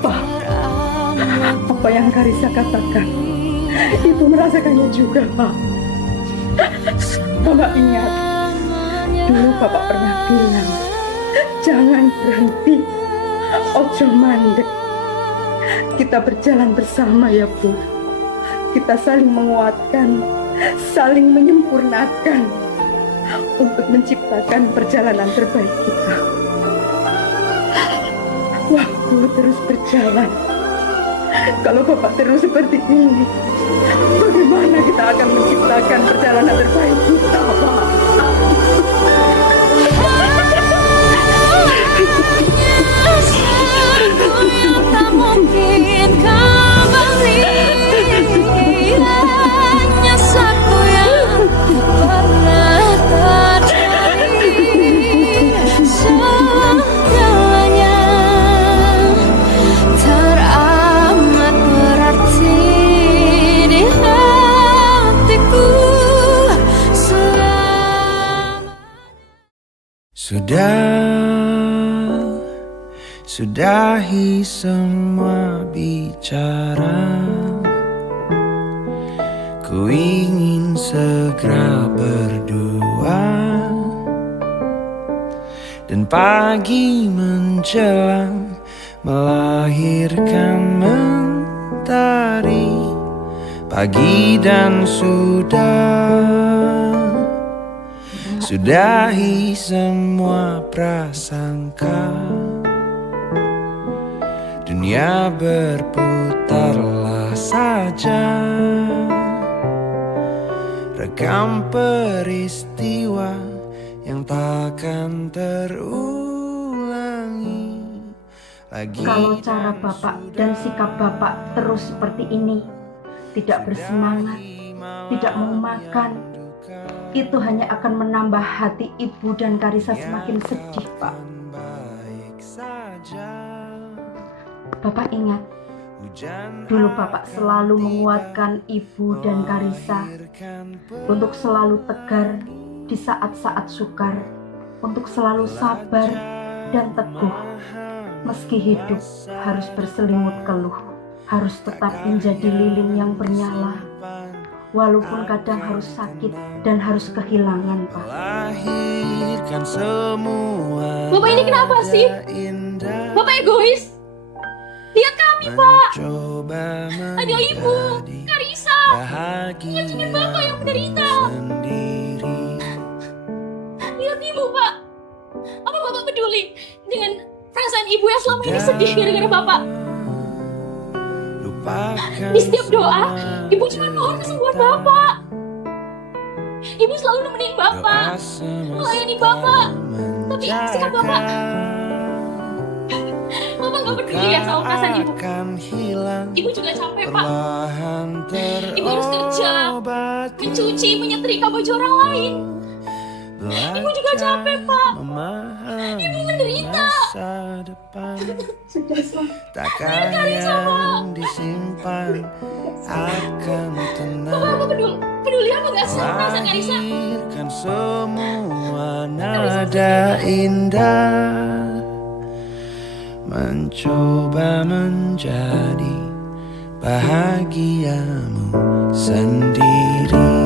Pak, apa yang Karisa katakan, Ibu merasakannya juga, Pak. Bapak ingat, dulu Bapak pernah bilang, jangan berhenti, ojo mandek. Kita berjalan bersama ya, Bu. Kita saling menguatkan, saling menyempurnakan untuk menciptakan perjalanan terbaik kita. Waktu terus berjalan. Kalau Bapak terus seperti ini, bagaimana kita akan menciptakan perjalanan terbaik kita, Pak? Tak mungkin kembali, hanya satu yang pernah terjadi. Segalanya teramat berarti di hatiku selama. Sudahi semua bicara. Ku ingin segera berdua, dan pagi menjelang melahirkan mentari. Pagi dan sudahi semua prasangka. Dunia berputarlah saja, rekam peristiwa yang takkan terulangi lagi. Kalau cara Bapak dan sikap Bapak terus seperti ini, tidak bersemangat, tidak mau makan, itu hanya akan menambah hati Ibu dan Karisa semakin sedih, Pak. Bapak ingat, dulu Bapak selalu menguatkan Ibu dan Karisa untuk selalu tegar di saat-saat sukar, untuk selalu sabar dan teguh. Meski hidup harus berselimut keluh, harus tetap menjadi lilin yang bernyala, walaupun kadang harus sakit dan harus kehilangan, Pak. Bapak ini kenapa sih? Bapak egois. Lihat kami, Pak. Ada Ibu, Karisa. Ngacungin Bapak yang menderita. Lihat Ibu, Pak. Apa Bapak peduli dengan perasaan Ibu yang selama ini sedih gara-gara Bapak? Di setiap doa, Ibu cuma mohon kesembuhan Bapak. Ibu selalu nemenin Bapak, melayani Bapak. Tapi sikap Bapak Bapak peduli ya sama perasaan Ibu. Ibu juga capek, Pak. Ibu harus kerja, mencuci, menyetrika baju orang lain. Ibu juga capek, Pak. Ibu menderita. Takkan yang disimpan akan tenang. Bapak peduli apa gak sih sama perasaan Karissa? Kan semua nada indah, mencoba menjadi bahagiamu sendiri.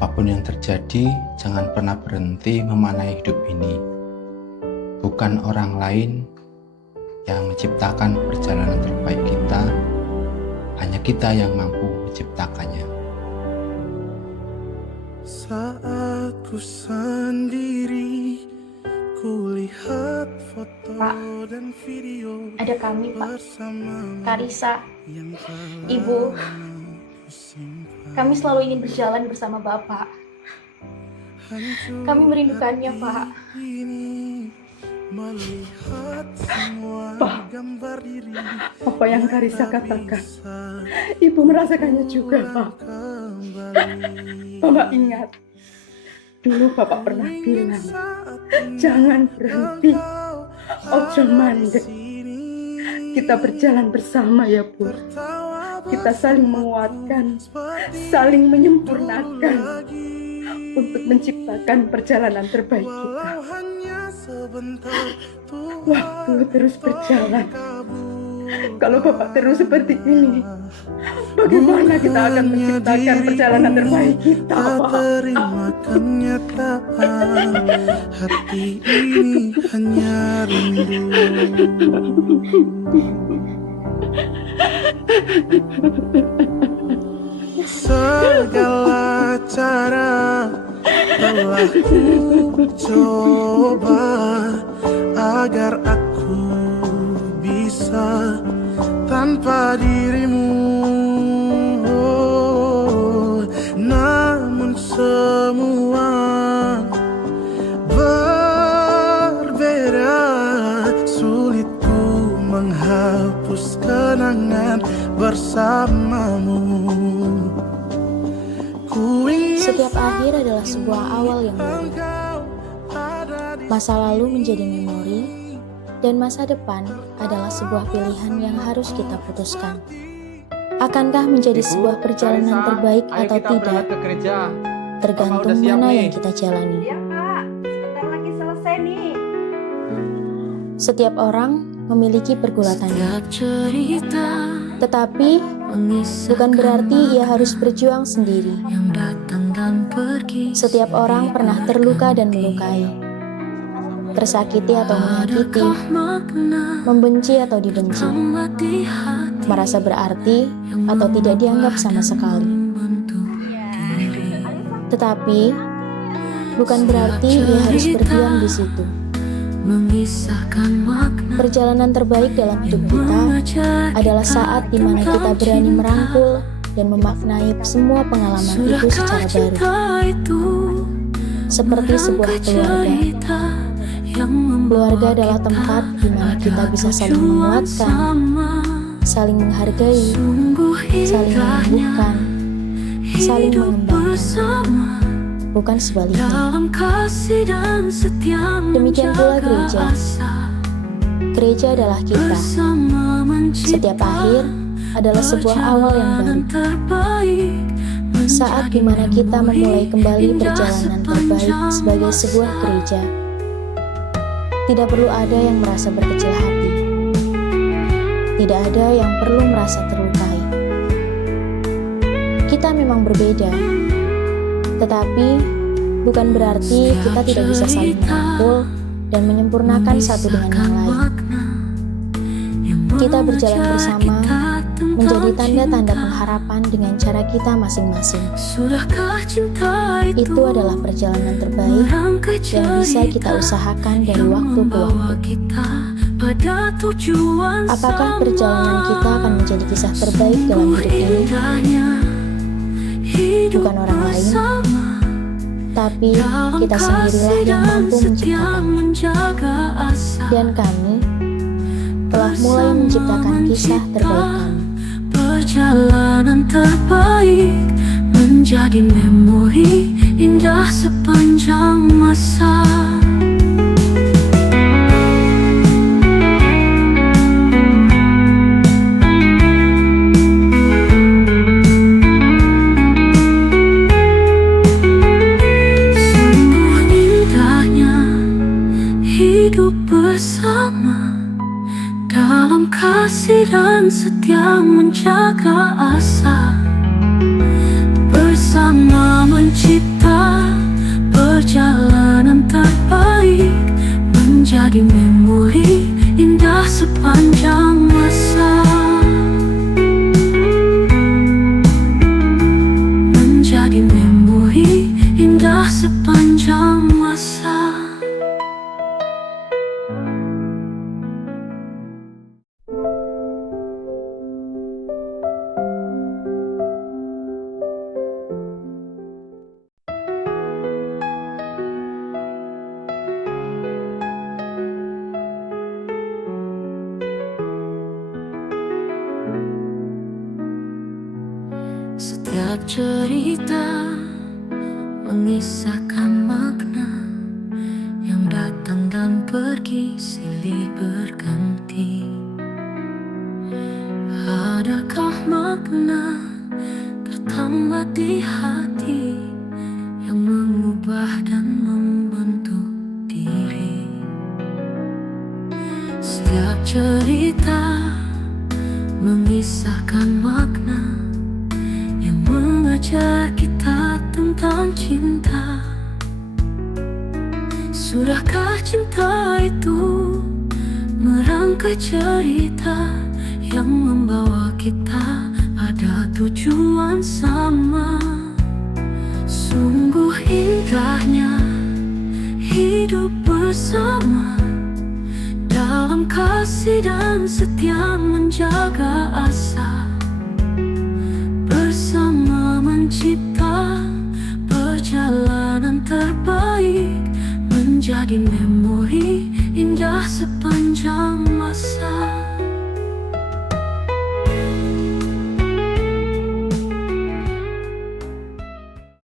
Apapun yang terjadi, jangan pernah berhenti memaknai hidup ini. Bukan orang lain yang menciptakan perjalanan terbaik kita, hanya kita yang mampu menciptakannya. Saat ku sendiri, kulihat foto dan video. Ada kami, Pak. Karissa, Ibu. Kami selalu ingin berjalan bersama Bapak. Kami merindukannya, Pak. Pak, apa yang Karissa katakan, Ibu merasakannya juga, Pak. Bapak ingat, dulu Bapak pernah bilang, jangan berhenti, ojo mandek. Kita berjalan bersama ya, Bu. Kita saling menguatkan, saling menyempurnakan untuk menciptakan perjalanan terbaik kita. Waktu terus berjalan. Kalau Bapak terus seperti ini, bagaimana kita akan menciptakan perjalanan terbaik kita, Pak? Terima kenyataan, hati ini hanya rindu. Segala cara telah ku coba agar aku bisa tanpa dirimu. Oh, namun semua berbeda, sulit ku menghapus kenangan bersamamu. Setiap akhir adalah sebuah awal yang baru. Masa lalu menjadi memori, dan masa depan adalah sebuah pilihan yang harus kita putuskan. Akankah menjadi sebuah perjalanan terbaik atau tidak, tergantung mana yang kita jalani. Ya, Kak. Sebentar lagi selesai nih. Setiap orang memiliki pergulatannya. Tetapi bukan berarti ia harus berjuang sendiri. Setiap orang pernah terluka dan melukai, tersakiti atau menyakiti, membenci atau dibenci, merasa berarti atau tidak dianggap sama sekali. Tetapi bukan berarti ia harus berdiam di situ. Perjalanan terbaik dalam hidup kita adalah saat di mana kita berani merangkul dan memaknai semua pengalaman itu secara baru. Seperti sebuah keluarga. Keluarga adalah tempat di mana kita bisa saling menguatkan, saling menghargai, saling menyembuhkan, saling mengembangkan. Bukan sebaliknya. Demikian pula gereja. Gereja adalah kita. Setiap akhir adalah sebuah awal yang baru. Saat dimana kita memulai kembali perjalanan terbaik sebagai sebuah gereja. Tidak perlu ada yang merasa berkecil hati. Tidak ada yang perlu merasa terlukai. Kita memang berbeda. Tetapi bukan berarti kita tidak bisa saling merangkul dan menyempurnakan satu dengan yang lain. Kita berjalan bersama menjadi tanda-tanda pengharapan dengan cara kita masing-masing. Itu adalah perjalanan terbaik yang bisa kita usahakan dari waktu ke waktu. Apakah perjalanan kita akan menjadi kisah terbaik dalam hidup ini? Bukan orang lain, tapi kita sendirilah yang mampu menciptakan. Dan kami telah mulai menciptakan kisah terbaik kami. Perjalanan terbaik menjadi memori indah sepanjang masa. Sungguh indahnya hidup bersama, dalam kasih dan setia menjaga asa, bersama mencipta perjalanan terbaik menjadi memori indah sepanjang masa. Menjadi memori indah sepanjang masa. Setiap cerita mengisahkan makna yang datang dan pergi silih berganti. Adakah makna tertambat di hati yang mengubah dan membentuk diri? Setiap cerita mengisahkan makna yang mengajar kita tentang cinta. Sudahkah cinta itu merangkai cerita yang membawa kita pada tujuan sama? Sungguh indahnya hidup bersama, dalam kasih dan setia menjaga asa, bersama mencipta perjalanan terbaik menjadi memori indah sepanjang